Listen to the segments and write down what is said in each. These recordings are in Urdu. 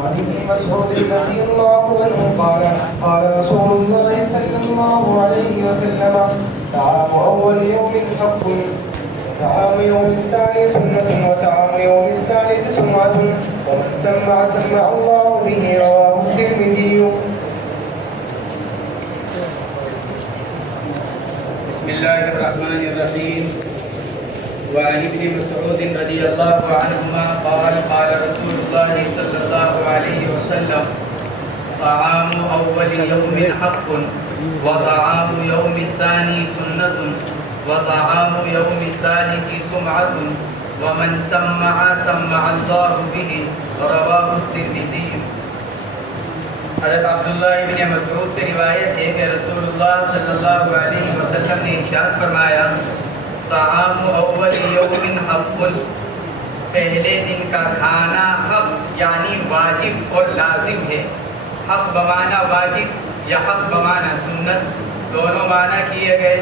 وعن ابن مسعود رضي الله عنه قال قال رسول الله صلى الله عليه وسلم طعام أول يوم حق وطعام يوم الثاني سنة وطعام يوم الثالث سنة ومن سمع سمع الله به رواه الترمذي. بسم الله الرحمن الرحيم. وعن ابن مسعود رضي الله عنهما قال قال رسول الله صلى الله عليه وسلم طعام أول يوم حق وطعام يوم الثاني سنة وطعام يوم الثالث سمعة ومن سمع سمع الله به رواه الترمذي. حضرت عبداللہ ابن مسعود سے روایت ہے کہ رسول اللہ صلی اللہ علیہ وسلم نے ارشاد فرمایا طعام اول یوم حق، پہلے دن کا کھانا حق یعنی واجب اور لازم ہے. حق بمعنی واجب یا حق بمعنی سنت دونوں معنی کیے گئے.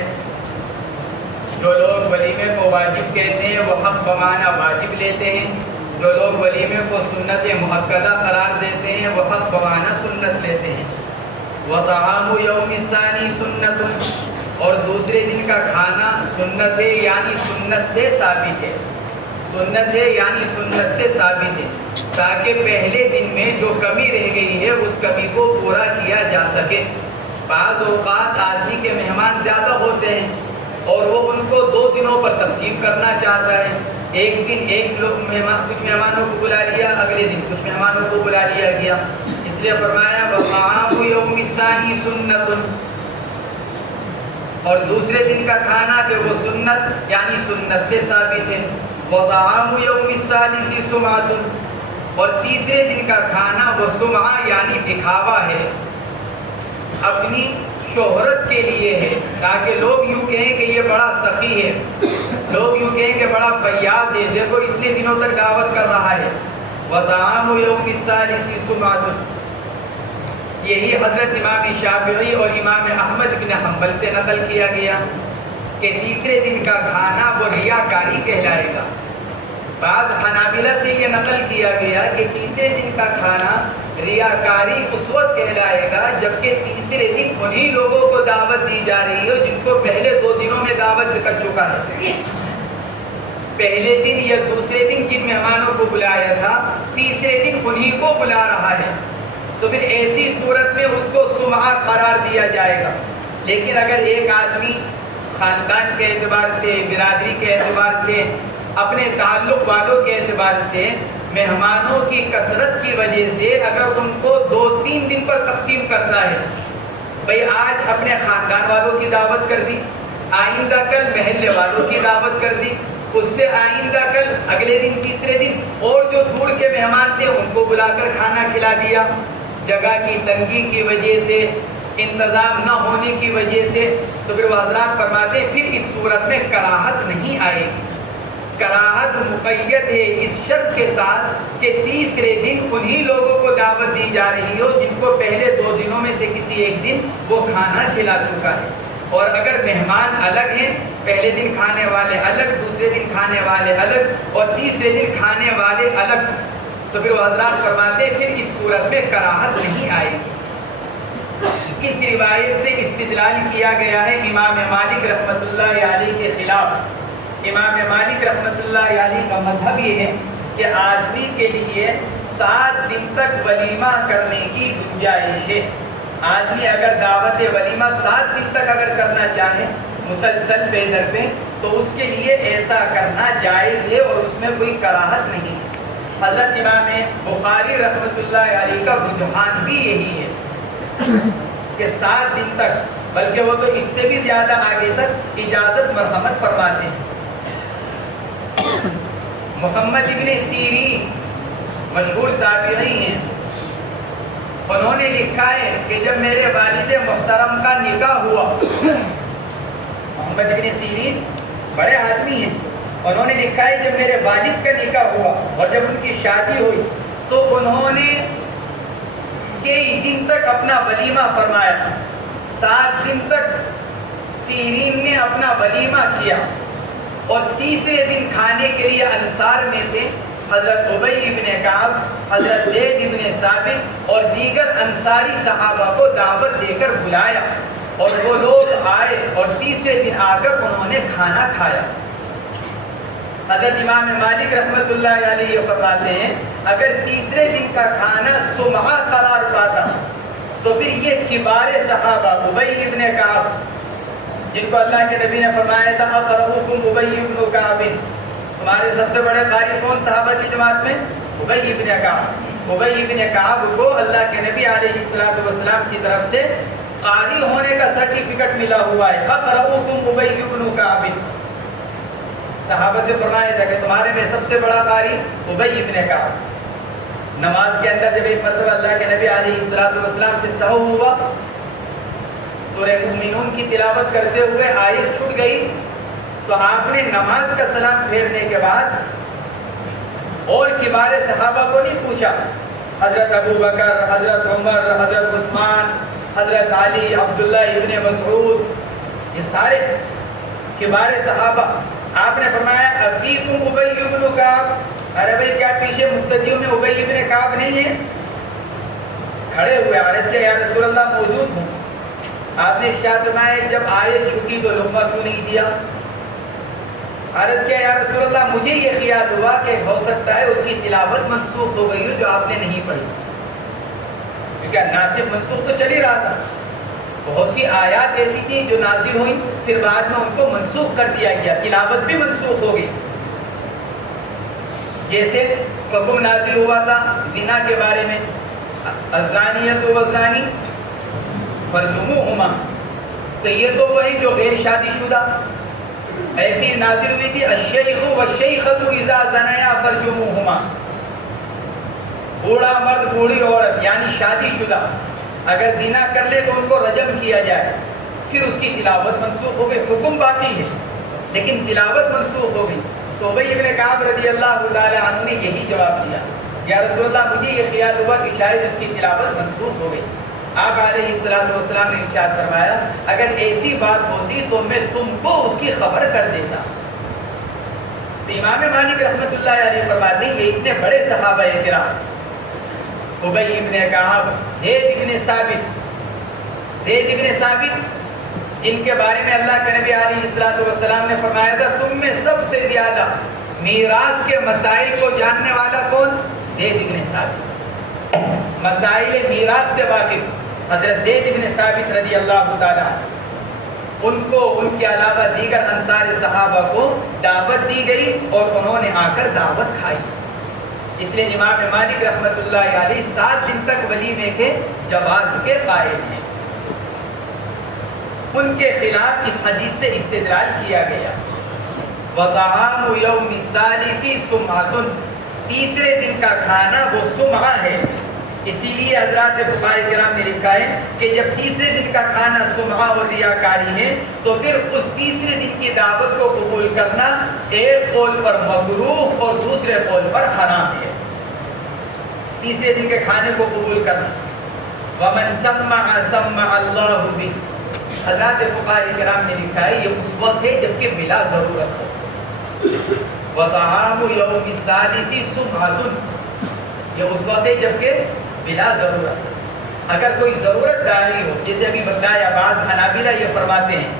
جو لوگ ولیمے کو واجب کہتے ہیں وہ حق بمعنی واجب لیتے ہیں، جو لوگ ولیمے کو سنت مؤکدہ قرار دیتے ہیں وہ حق بمعنی سنت لیتے ہیں. وطعام یوم الثانی سنت، اور دوسرے دن کا کھانا سنت ہے یعنی سنت سے ثابت ہے. سنت ہے یعنی سنت سے ثابت ہے تاکہ پہلے دن میں جو کمی رہ گئی ہے اس کمی کو پورا کیا جا سکے. بعض اوقات آدمی کے مہمان زیادہ ہوتے ہیں اور وہ ان کو 2 دنوں پر تقسیم کرنا چاہتا ہے. ایک دن کچھ مہمانوں کو بلا لیا، اگلے دن کچھ مہمانوں کو بلا لیا گیا. اس لیے فرمایا وطعام یوم الثانی سنت، اور دوسرے دن کا کھنا کہ وہ سنت یعنی سنت سے ثابت ہے. وطعام یوم الثالث سمعۃ، اور تیسرے دن کا کھانا وہ سمعہ یعنی دکھاوا ہے، اپنی شہرت کے لیے ہے، تاکہ لوگ یوں کہیں کہ یہ بڑا سخی ہے، لوگ یوں کہیں کہ بڑا فیاض ہے، دیکھو اتنے دنوں تک دعوت کر رہا ہے. وطعام یوم الثالث سمعۃ، یہی حضرت امام شافعی اور امام احمد بن حنبل سے نقل کیا گیا کہ تیسرے دن کا کھانا وہ ریاکاری کہلائے گا. بعض حنابلہ سے یہ نقل کیا گیا کہ تیسرے دن کا کھانا ریاکاری اس وقت کہلائے گا جبکہ تیسرے دن انہی لوگوں کو دعوت دی جا رہی ہو جن کو پہلے 2 دنوں میں دعوت کر چکا ہے. پہلے دن یا دوسرے دن جن مہمانوں کو بلایا تھا تیسرے دن انہی کو بلا رہا ہے، تو پھر ایسی صورت میں اس کو سمعہ قرار دیا جائے گا. لیکن اگر ایک آدمی خاندان کے اعتبار سے، برادری کے اعتبار سے، اپنے تعلق والوں کے اعتبار سے، مہمانوں کی کثرت کی وجہ سے اگر ان کو 2-3 دن پر تقسیم کرتا ہے، بھئی آج اپنے خاندان والوں کی دعوت کر دی، آئندہ کل محلے والوں کی دعوت کر دی، اس سے آئندہ کل اگلے دن تیسرے دن اور جو دور کے مہمان تھے ان کو بلا کر کھانا کھلا دیا. جگہ کی تنگی کی وجہ سے، انتظام نہ ہونے کی وجہ سے، تو پھر وہ حضرات فرماتے ہیں پھر اس صورت میں کراہت نہیں آئے گی. کراہت مقید ہے اس شرط کے ساتھ کہ تیسرے دن انہی لوگوں کو دعوت دی جا رہی ہو جن کو پہلے 2 دنوں میں سے کسی ایک دن وہ کھانا کھلا چکا ہے. اور اگر مہمان الگ ہیں، پہلے دن کھانے والے الگ، دوسرے دن کھانے والے الگ اور تیسرے دن کھانے والے الگ، تو پھر وہ حضرات فرماتے ہیں پھر اس صورت میں کراہت نہیں آئے گی. اس روایت سے استدلال کیا گیا ہے امام مالک رحمۃ اللہ علیہ کے خلاف. امام مالک رحمۃ اللہ علیہ کا مذہب یہ ہے کہ آدمی کے لیے 7 دن تک ولیمہ کرنے کی گنجائش ہے. آدمی اگر دعوت ولیمہ 7 دن تک اگر کرنا چاہے مسلسل پہ در پہ تو اس کے لیے ایسا کرنا جائز ہے اور اس میں کوئی کراہت نہیں ہے. حضرت امام بخاری رحمۃ اللہ علیہ کا رجحان بھی یہی ہے کہ 7 دن تک، بلکہ وہ تو اس سے بھی زیادہ آگے تک اجازت مرحمت فرماتے ہیں. محمد ابن سیرین مشہور تابعی ہیں، انہوں نے لکھا ہے کہ جب میرے والد محترم کا نکاح ہوا، محمد ابن سیرین بڑے آدمی ہیں، انہوں نے لکھا ہے جب میرے والد کا نکاح ہوا اور جب ان کی شادی ہوئی تو انہوں نے کئی دن تک اپنا ولیمہ فرمایا. 7 دن تک سیرین نے اپنا ولیمہ کیا اور تیسرے دن کھانے کے لیے انصار میں سے حضرت ابی بن کعب، حضرت زید بن ثابت اور دیگر انصاری صحابہ کو دعوت دے کر بلایا، اور وہ لوگ آئے اور تیسرے دن آ کر انہوں نے کھانا کھایا۔ حضرت امام مالک رحمۃ اللہ علیہ فرماتے ہیں اگر تیسرے دن کا کھانا سمعہ قرار پاتا تو پھر یہ کبار صحابہ ابی بن کعب، جن کو اللہ کے نبی نے فرمایا تھا اقرؤکم ابی بن کعب، تمہارے سب سے بڑے قاری کون صحابہ کی جماعت میں؟ ابی بن کعب۔ ابی بن کعب کو اللہ کے نبی علیہ الصلوۃ والسلام کی طرف سے قاری ہونے کا سرٹیفکیٹ ملا ہوا ہے، اقرؤکم ابی بن کعب۔ صحابہ سے فرمایا تھا کہ تمہارے میں سب سے بڑا قاری ابی بن کعب۔ نماز کے اندر جب ایک مرتبہ اللہ کے نبی علیہ الصلوۃ والسلام سے سہو ہوا، سورہ مومنون کی تلاوت کرتے ہوئے آیت چھوٹ گئی، تو آپ نے نماز کا سلام پھیرنے کے بعد اور کبار صحابہ کو نہیں پوچھا، حضرت ابو بکر، حضرت عمر، حضرت عثمان، حضرت علی، عبداللہ ابن مسعود، یہ سارے کبار صحابہ، آپ نے فرمایا افیکم ابی بن کعب، ارے بھائی کیا پیچھے مقتدیوں میں ابی بن کعب نہیں ہے؟ کھڑے ہوئے عرض کیا یا رسول اللہ موجود ہوں۔ آپ نے ارشاد فرمایا جب آیت چھٹی تو لقمہ کیوں نہیں دیا؟ عرض کیا یا رسول اللہ مجھے یہ خیال ہوا کہ ہو سکتا ہے اس کی تلاوت منسوخ ہو گئی ہو جو آپ نے نہیں پڑھی، کیا ناسخ منسوخ تو چل ہی رہا تھا، بہت سی آیات ایسی تھی جو نازل ہوئی پھر بعد میں ان کو منسوخ کر دیا گیا، تلاوت بھی منسوخ ہو گئی۔ جیسے حکم نازل ہوا تھا زنا کے بارے میں، الزانیۃ والزانی فرجموہما، تو یہ تو وہی جو غیر شادی شدہ، ایسی نازل ہوئی تھی الشیخ والشیخۃ اذا زنیا فرجموہما، بوڑھا مرد بوڑھی عورت یعنی شادی شدہ اگر زنا کر لے تو ان کو رجم کیا جائے، پھر اس کی تلاوت منسوخ ہو گئی، حکم باقی ہے لیکن تلاوت منسوخ ہو گئی۔ تو ابی بن کعب رضی اللہ تعالی عنہ نے یہی جواب دیا، یا رسول اللہ مجھے یہ خیال ہوا کہ شاید اس کی تلاوت منسوخ ہو گئی۔ آپ علیہ الصلوۃ والسلام نے ارشاد فرمایا اگر ایسی بات ہوتی تو میں تم کو اس کی خبر کر دیتا۔ تو امام مالک رحمۃ اللہ علیہ فرماتے ہیں یہ اتنے بڑے صحابہ کرام ابی بن کعب، زید بن ثابت جن کے بارے میں اللہ کے نبی علیہ الصلوۃ والسلام نے فرمایا تھا تم میں سب سے زیادہ میراث کے مسائل کو جاننے والا کون؟ زید بن ثابت، مسائل میراث سے واقف حضرت زید بن ثابت رضی اللہ تعالیٰ ان کو ان کے علاوہ دیگر انصار صحابہ کو دعوت دی گئی اور انہوں نے آ کر دعوت کھائی۔ اس لیے امام مالک رحمۃ اللہ علیہ 7 دن تک ولیمے کے جواز کے قائل ہیں۔ ان کے خلاف اس حدیث سے استدلال کیا گیا وَطَعَامُ يَوْمِ الثَّالِثِ سُمْعَةٌ، تیسرے دن کا کھانا وہ سمعہ ہے، اسی لیے حضرات فقہاء کرام نے لکھا ہے کہ جب تیسرے دن کا کھانا سمعہ اور ریاکاری ہے تو پھر اس تیسرے دن کی دعوت کو قبول کرنا ایک قول پر مکروہ اور دوسرے قول پر حرام ہے۔ تیسرے دن کے کھانے کو قبول کرنا وَمَنْ سَمَّعَ سَمَّعَ اللَّهُ بِهِ، حضرات فقہاء کرام نے لکھا ہے یہ اس وقت ہے جبکہ بلا ضرورت ہو۔ وَطَعَامُ يَوْمِ الثَّالِثِ سُمْعَةٌ، یہ اس وقت ہے جبکہ بلا ضرورت، اگر کوئی ضرورت داری ہو، جیسے ابھی بتایا بعض حنابلہ یہ فرماتے ہیں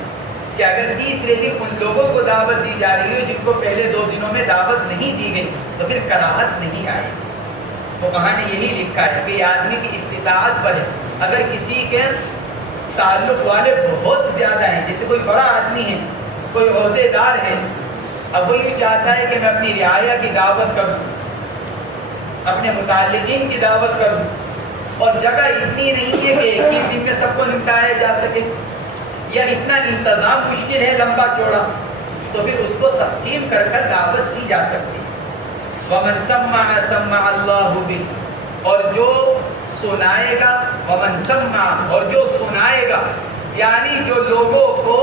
کہ اگر تیسرے دن ان لوگوں کو دعوت دی جا رہی ہے جن کو پہلے 2 دنوں میں دعوت نہیں دی گئی تو پھر کراہت نہیں آئے۔ تو کہاں نے یہی لکھا ہے کہ یہ آدمی کی استطاعت پر ہے، اگر کسی کے تعلق والے بہت زیادہ ہیں، جیسے کوئی بڑا آدمی ہے، کوئی عہدے دار ہے، اب وہ یہ چاہتا ہے کہ میں اپنی رعایا کی دعوت کروں، اپنے متعلقین کی دعوت کروں، اور جگہ اتنی نہیں ہے کہ ایک ہی دن میں سب کو نمٹایا جا سکے، یا اتنا انتظام مشکل ہے لمبا چوڑا، تو پھر اس کو تقسیم کر کر دعوت کی جا سکتی۔ وَمَنْ سَمَّعَ سَمَّعَ اللَّهُ بِهِ، اور جو سنائے گا، وَمَنْ سَمَّعَ، اور جو سنائے گا، یعنی جو لوگوں کو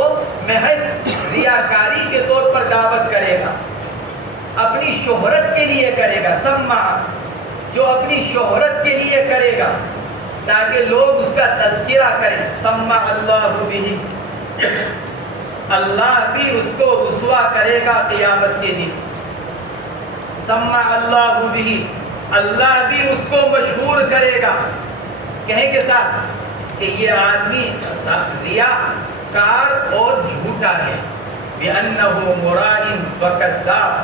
محض ریاکاری کے طور پر دعوت کرے گا، اپنی شہرت کے لیے کرے گا، سمع، جو اپنی شہرت کے لیے کرے گا تاکہ لوگ اس کا تذکرہ کریں، سمع اللہ بہ، اللہ بھی اس کو رسوا کرے گا قیامت کے دن۔ سمع اللہ بھی، اللہ بھی اس کو مشہور کرے گا، کہیں کے ساتھ کہ یہ آدمی ریاکار اور جھوٹا ہے، بِأَنَّهُ مُرَائٍ وَكَذَّابٍ،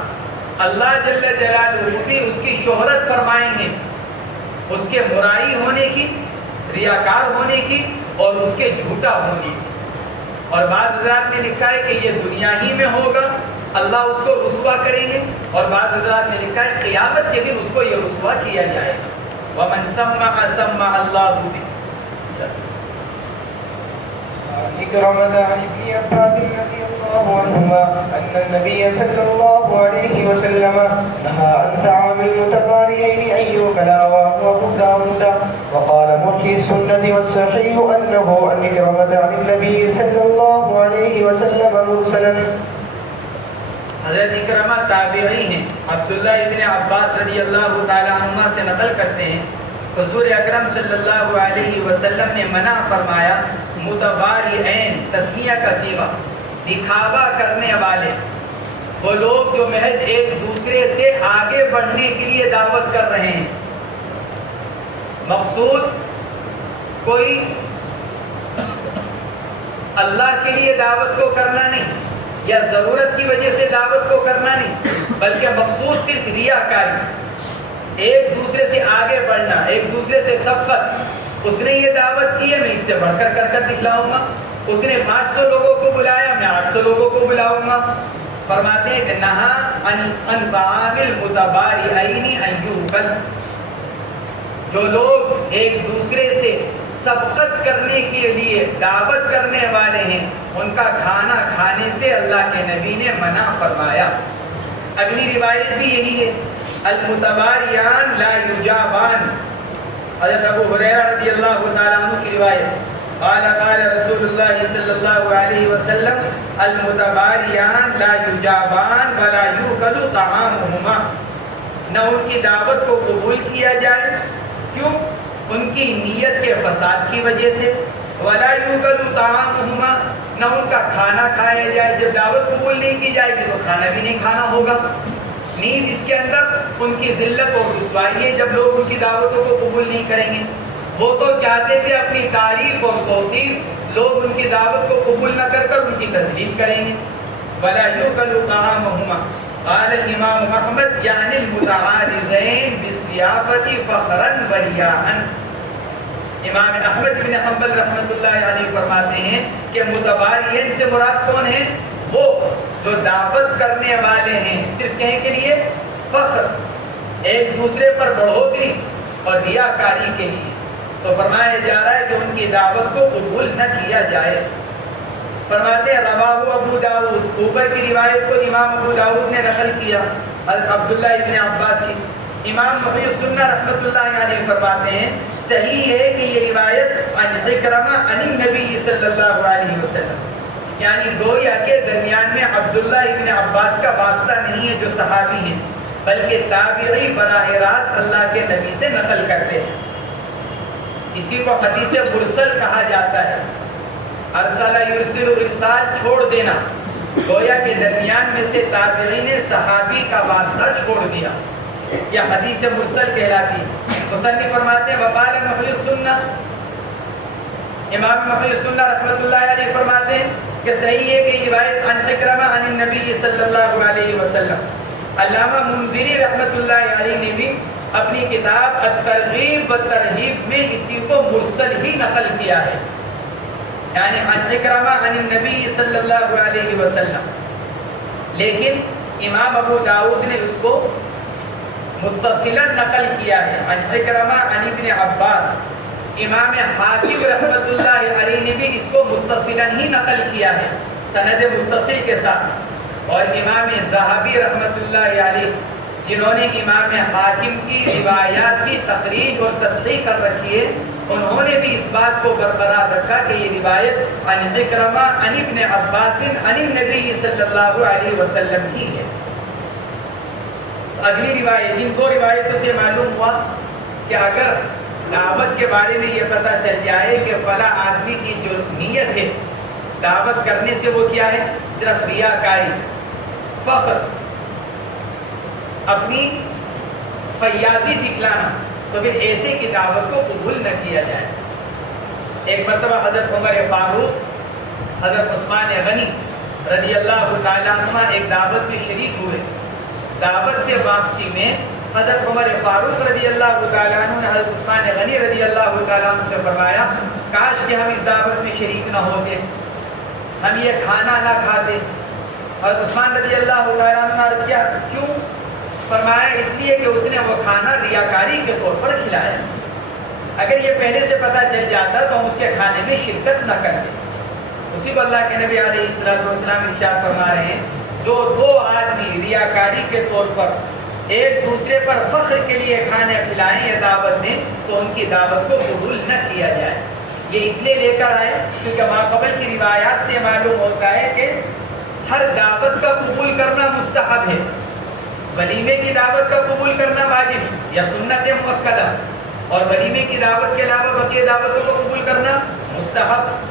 اللہ جل جلالہ بھی اس کی شہرت فرمائیں گے، اس کے مرائی ہونے کی، ریاکار ہونے کی اور اس کے جھوٹا ہونے کی۔ اور بعض حضرات نے لکھا ہے کہ یہ دنیا ہی میں ہوگا، اللہ اس کو رسوا کریں گے، اور بعض حضرات نے لکھا ہے قیامت کے دن اس کو یہ رسوا کیا جائے گا۔ وَمَنْ سَمَّعَ سَمَّعَ اللَّهُ بِهِ۔ إكرمة عن ابن عباس رضي الله عنهما أن النبي صلى الله عليه وسلم نهى عن طعام المتباريين أن يؤكل أبو داود، وقال محيي السنة والصحيح أنه عن إكرمة عن النبي صلى الله عليه وسلم مرسلا۔ حضرت اکرمہ تابعی ہیں، عبداللہ ابن عباس رضی اللہ تعالیٰ عنہما سے نقل کرتے ہیں، حضور اکرم صلی اللہ علیہ وسلم نے منع فرمایا متبارئین، تسمیہ کا صیغہ، دکھاوا کرنے والے، وہ لوگ جو محض ایک دوسرے سے آگے بڑھنے کے لیے دعوت کر رہے ہیں، مقصود کوئی اللہ کے لیے دعوت کو کرنا نہیں یا ضرورت کی وجہ سے دعوت کو کرنا نہیں، بلکہ مقصود صرف ریاکاری، ایک دوسرے سے آگے بڑھنا، ایک دوسرے سے سبقت۔ اس نے یہ دعوت کی ہے، میں اس سے بڑھ کر کر دکھلاؤں گا، اس نے 500 لوگوں کو بلایا، میں 800 لوگوں کو بلاؤں گا۔ فرماتے ہیں کہ نہا ان طعام المتبارئین ان یؤکل، جو لوگ ایک دوسرے سے سبقت کرنے کے لیے دعوت کرنے والے ہیں، ان کا کھانا کھانے سے اللہ کے نبی نے منع فرمایا۔ اگلی روایت بھی یہی ہے، المتباریان لا یجابان، حضرت ابو ہریرہ رضی اللہ تعالیٰ عنہ کی روایت، قال قال رسول اللہ صلی اللہ علیہ وسلم المتباریان لا یجابان ولا یؤکل طعامہما، نہ ان کی دعوت کو قبول کیا جائے، کیوں؟ ان کی نیت کے فساد کی وجہ سے، ولا یؤکل طعامہما، نہ ان کا کھانا کھایا جائے، جب دعوت قبول نہیں کی جائے گی تو کھانا بھی نہیں کھانا ہوگا۔ نیز اس کے اندر ان کی ذلت اور رسوائی ہے جب لوگ ان کی دعوتوں کو قبول نہیں کریں گے۔ وہ تو چاہتے تھے اپنی تعریف اور توصیف لوگ ان کی دعوت کو قبول نہ کر ان کی تسلیم کریں گے۔ ولا یؤکل طعامہما، قال الامام احمد یعنی المتعارضین بالضیافۃ فخرا وریاء، امام احمد بن حنبل رحمۃ اللہ علیہ فرماتے ہیں کہ متبارئین سے مراد کون ہیں؟ وہ جو دعوت کرنے والے ہیں صرف کہیں کے لیے، فخر، ایک دوسرے پر بڑھوتری اور ریاکاری کے لیے۔ تو فرمایا جا رہا ہے کہ ان کی دعوت کو قبول نہ کیا جائے۔ فرماتے ہیں رواہ ابو داؤد، اوپر کی روایت کو امام ابو داؤد نے نقل کیا عبداللہ ابن عباس کی۔ امام محی السنہ رحمۃ اللہ علیہ فرماتے ہیں صحیح ہے کہ یہ روایت عن اکرمہ عن النبی صلی اللہ علیہ وسلم، یعنی گویا کے درمیان میں عبداللہ ابن عباس کا واسطہ نہیں ہے جو صحابی ہیں، بلکہ تابعی براہ راست اللہ کے نبی سے نقل کرتے ہیں۔ اسی کو حدیث مرسل کہا جاتا ہے، ارسل یرسل، ارسال چھوڑ دینا، گویا کے درمیان میں سے تابعی نے صحابی کا واسطہ چھوڑ دیا، یہ حدیث مرسل کہلاتی ہے۔ مصنف فرماتے ہیں وقال محی السنہ، امام محی السنہ رحمۃ اللہ علیہ فرماتے ہیں کہ صحیح ہے کہ یہ روایت عن اکرمہ عن النبی صلی اللہ علیہ وسلم۔ علامہ منذری رحمۃ اللہ علیہ نے بھی اپنی کتاب الترغیب والترہیب میں اسی کو مرسل ہی نقل کیا ہے، یعنی عن اکرمہ عن النبی صلی اللہ علیہ وسلم، لیکن امام ابو داؤد نے اس کو متصلا نقل کیا ہے عن اکرمہ عن ابن عباس۔ امام حاکم رحمۃ اللہ علیہ نے بھی اس کو متصلا ہی نقل کیا ہے سند متصل کے ساتھ، اور امام ذہبی رحمۃ اللہ علیہ جنہوں نے امام حاکم کی روایات کی تخریج اور تصحیح کر رکھی ہے، انہوں نے بھی اس بات کو برقرار رکھا کہ یہ روایت عن اکرمہ عن ابن عباس عن النبی صلی اللہ علیہ وسلم ہی ہے۔ اگلی روایت، ان دو روایتوں سے معلوم ہوا کہ اگر دعوت کے بارے میں یہ پتہ چل جائے کہ فلاں آدمی کی جو نیت ہے دعوت کرنے سے وہ کیا ہے، صرف ریاکاری، فخر، اپنی فیاضی دکھلانا، تو پھر ایسے کی دعوت کو قبول نہ کیا جائے۔ ایک مرتبہ حضرت عمر فاروق حضرت عثمان غنی رضی اللہ تعالیٰ عنہ ایک دعوت میں شریک ہوئے۔ دعوت سے واپسی میں حضرت عمر فاروق رضی اللہ تعالیٰ عنہ نے حضرت عثمان غنی رضی اللہ تعالیٰ عنہ سے فرمایا کاش کہ ہم اس دعوت میں شریک نہ ہوتے، ہم یہ کھانا نہ کھاتے۔ حضرت عثمان رضی اللہ تعالیٰ عنہ نے عرض کیا کیوں؟ فرمایا اس لیے کہ اس نے وہ کھانا ریاکاری کے طور پر کھلایا، اگر یہ پہلے سے پتہ چل جاتا تو ہم اس کے کھانے میں شرکت نہ کرتے۔ اسی کو اللہ کے نبی علیہ السلام ارشاد فرما رہے ہیں جو دو آدمی ریاکاری کے طور پر ایک دوسرے پر فخر کے لیے کھانے کھلائیں یا دعوت دیں تو ان کی دعوت کو قبول نہ کیا جائے۔ یہ اس لیے لے کر آئے کیونکہ ماقبل کی روایات سے معلوم ہوتا ہے کہ ہر دعوت کا قبول کرنا مستحب ہے، ولیمے کی دعوت کا قبول کرنا واجب یا سنت مؤکدہ، اور ولیمے کی دعوت کے علاوہ بقیہ دعوتوں کو قبول کرنا مستحب۔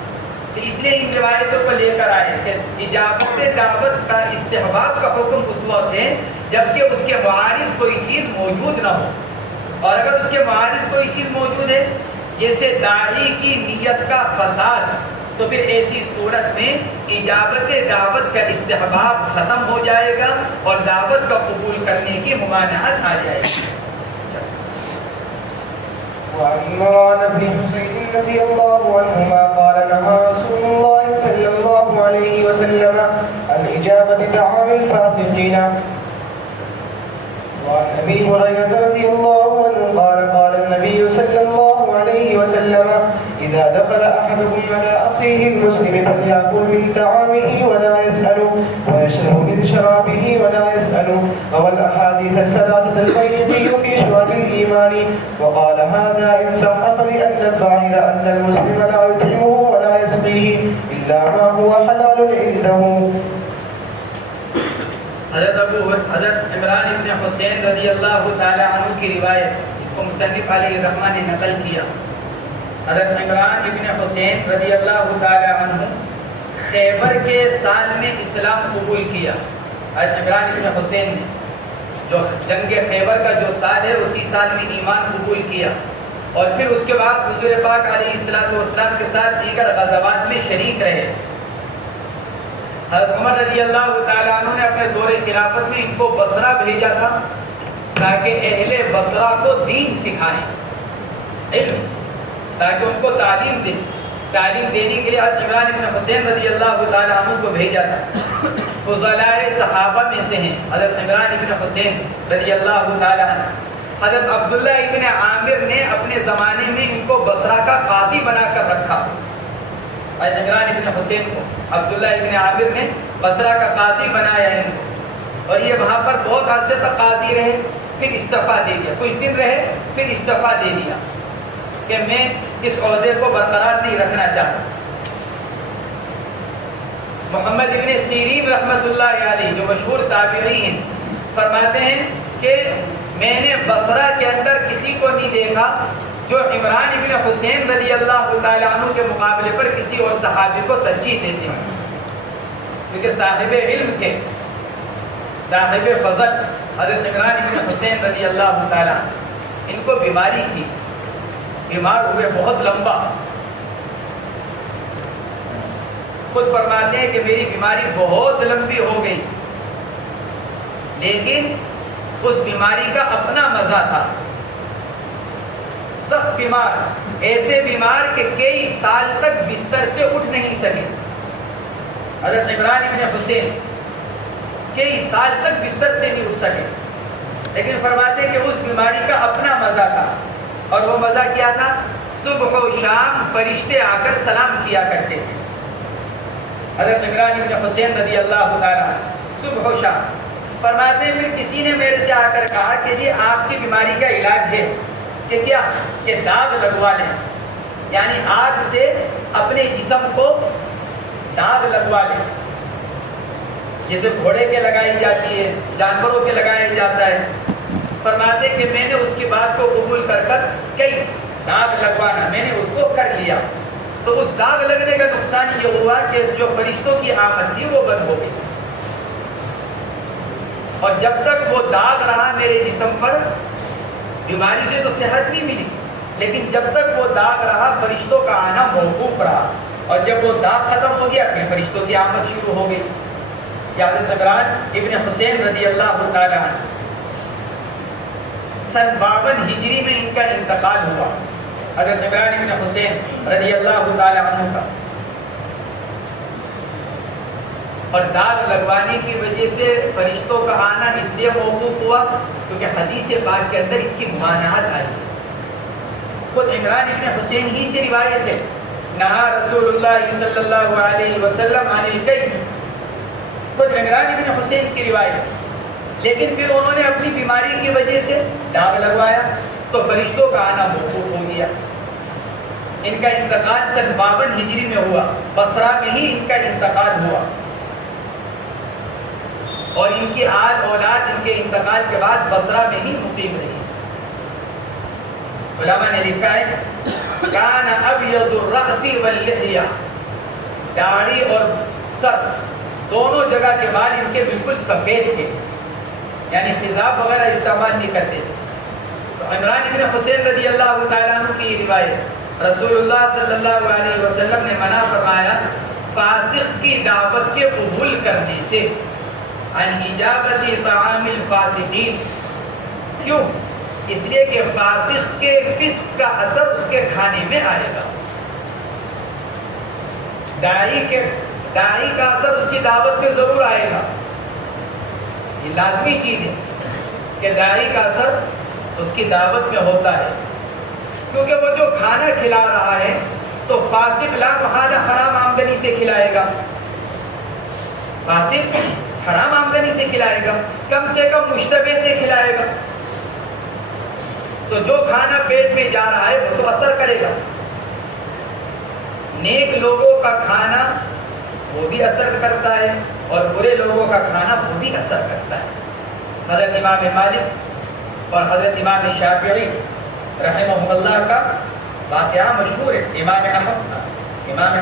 تو اس لیے ان روایتوں کو لے کر آئے کہ اجابت دعوت کا استحباب کا حکم اس وقت ہے جبکہ اس کے معارض کوئی چیز موجود نہ ہو، اور اگر اس کے معارض کوئی چیز موجود ہے جیسے داعی کی نیت کا فساد، تو پھر ایسی صورت میں اجابت دعوت کا استحباب ختم ہو جائے گا اور دعوت کا قبول کرنے کی ممانعت آ جائے گی۔ وعن عمران بن حسين رضي الله عنهما قال نهى رسول الله صلى الله عليه وسلم عن إجابة دعوى الفاسقين. وعن أبي هريرة رضي الله عنه قال قال النبي صلى الله عليه وسلم إذا دخل أحدكم على أخيه المسلم فليأكل من طعامه ولا يسأل ويشرب من شرابه ولا يسأل. روى الأحاديث الثلاثة البيهقي في شعب الإيمان وقال هذا إن صح لأن الظاهر أن المسلم لا يطعمه ولا يسقيه إلا ما هو حلال عنده. حضرت عمران ابن حسین رضی اللہ تعالی عنہ کی روایت، اس کو مصنف علیہ الرحمن نے نقل کیا۔ حضرت عمران ابن حسین رضی اللہ تعالی عنہ خیبر کے سال میں اسلام قبول کیا۔ حضرت عمران ابن حسین نے جو جنگ خیبر کا جو سال ہے اسی سال میں ایمان قبول کیا، اور پھر اس کے بعد حضور پاک علیہ السلام کے ساتھ دیگر غزوات میں شریک رہے۔ حضرت عمر رضی اللہ تعالیٰ عنہ نے اپنے دور خلافت میں ان کو بصرہ بھیجا تھا تاکہ اہل بصرہ کو دین سکھائیں، علم، تاکہ ان کو تعلیم دیں۔ تعلیم دینے کے لیے حضرت عمران ابن حسین رضی اللہ تعالیٰ عنہ کو بھیجا تھا۔ فضلاء صحابہ میں سے ہیں حضرت عمران ابن حسین رضی اللہ تعالیٰ عنہ۔ حضرت عبداللہ ابن عامر نے اپنے زمانے میں ان کو بصرہ کا قاضی بنا کر رکھا۔ حضرت عمران ابن حسین کو عبداللہ ابن عامر نے بصرہ کا قاضی بنایا ان کو، اور یہ وہاں پر بہت عرصے تک قاضی رہے، پھر استعفیٰ دے دیا، کچھ دن رہے پھر استعفیٰ دے دیا کہ میں اس عہدے کو برقرار نہیں رکھنا چاہتا۔ محمد ابن سیرین رحمۃ اللہ علیہ جو مشہور تابعی ہیں فرماتے ہیں کہ میں نے بصرہ کے اندر کسی کو نہیں دیکھا جو عمران ابن حسین رضی اللہ تعالیٰ عنہ کے مقابلے پر کسی اور صحابی کو ترجیح دیتے ہیں، کیونکہ صاحب علم تھے، صاحب فضل حضرت عمران ابن حسین رضی اللہ تعالیٰ عنہ۔ ان کو بیماری تھی، بیمار ہوئے بہت لمبا، خود فرماتے ہیں کہ میری بیماری بہت لمبی ہو گئی، لیکن اس بیماری کا اپنا مزہ تھا۔ سخت بیمار، ایسے بیمار کہ کئی سال تک بستر سے اٹھ نہیں سکے۔ حضرت عمران ابن حسین کئی سال تک بستر سے نہیں اٹھ سکے، لیکن فرماتے کہ اس بیماری کا اپنا مزہ تھا، اور وہ مزہ کیا تھا؟ صبح و شام فرشتے آ کر سلام کیا کرتے تھے۔ حضرت عمران ابن حسین رضی اللہ تعالیٰ عنہ صبح و شام فرماتے ہیں پھر کسی نے میرے سے آ کر کہا کہ جی آپ کی بیماری کا علاج ہے کہ کیا کہ داغ لگوا لیں، یعنی آگ سے اپنے جسم کو داغ لگوا لیں، جیسے گھوڑے کے لگائی جاتی ہے، جانوروں کے لگایا جاتا ہے۔ فرماتے کہ میں نے اس کی بات کو قبول کر کر کئی داغ لگوانا میں نے اس کو کر لیا، تو اس داغ لگنے کا نقصان یہ ہوا کہ جو فرشتوں کی آمد تھی وہ بند ہو گئی۔ اور جب تک وہ داغ رہا میرے جسم پر، بیماری سے تو صحت نہیں ملی، لیکن جب تک وہ داغ رہا فرشتوں کا آنا موقوف رہا، اور جب وہ داغ ختم ہو گیا پھر فرشتوں کی آمد شروع ہو گئی۔ حضرت عمران ابن حسین رضی اللہ تعالیٰ عنہ سن 52 ہجری میں ان کا انتقال ہوا۔ حضرت عمران ابن حسین رضی اللہ تعالیٰ عنہ کا، اور داغ لگوانے کی وجہ سے فرشتوں کا آنا اس لیے موقوف ہوا کیونکہ حدیث پاک کے اندر اس کی ممانعت آئی ہے۔ خود عمران ابن حسین ہی سے روایت ہے، نہا رسول اللہ صلی اللہ علیہ وسلم عن الکیل، خود عمران ابن حسین کی روایت۔ لیکن پھر انہوں نے اپنی بیماری کی وجہ سے داغ لگوایا تو فرشتوں کا آنا موقوف ہو گیا۔ ان کا انتقال سن 52 ہجری میں ہوا، بصرہ میں ہی ان کا انتقال ہوا، اور ان کی آل اولاد ان کے انتقال کے بعد بصرہ میں ہی مقیم رہی۔ علماء نے لکھا ہے کان ابیض الرأس واللحیہ، داڑھی اور سر دونوں جگہ کے بال ان کے بالکل سفید تھے، یعنی خضاب وغیرہ استعمال نہیں کرتے تھے۔ تو عمران ابن حسین رضی اللہ تعالیٰ عنہ کی روایت، رسول اللہ صلی اللہ علیہ وسلم نے منع فرمایا فاسق کی دعوت کے قبول کرنے سے، عن اجابت طعام الفاسقین۔ کیوں؟ اس لیے کہ فاسق کے فسق کا اثر اس کے کھانے میں آئے گا، داعی کا اثر اس کی دعوت پہ ضرور آئے گا۔ یہ لازمی چیز ہے کہ داعی کا اثر اس کی دعوت میں ہوتا ہے، کیونکہ وہ جو کھانا کھلا رہا ہے تو فاسق لا محالہ حرام آمدنی سے کھلائے گا، فاسق حرام آمدنی سے کھلائے گا، کم سے کم مشتبہ سے کھلائے گا، تو جو کھانا پیٹ میں جا رہا ہے وہ تو اثر کرے گا۔ نیک لوگوں کا کھانا وہ بھی اثر کرتا ہے اور برے لوگوں کا کھانا وہ بھی اثر کرتا ہے۔ حضرت امام مالک اور حضرت امام شافعی رحمہ اللہ کا واقعہ مشہور ہے، امام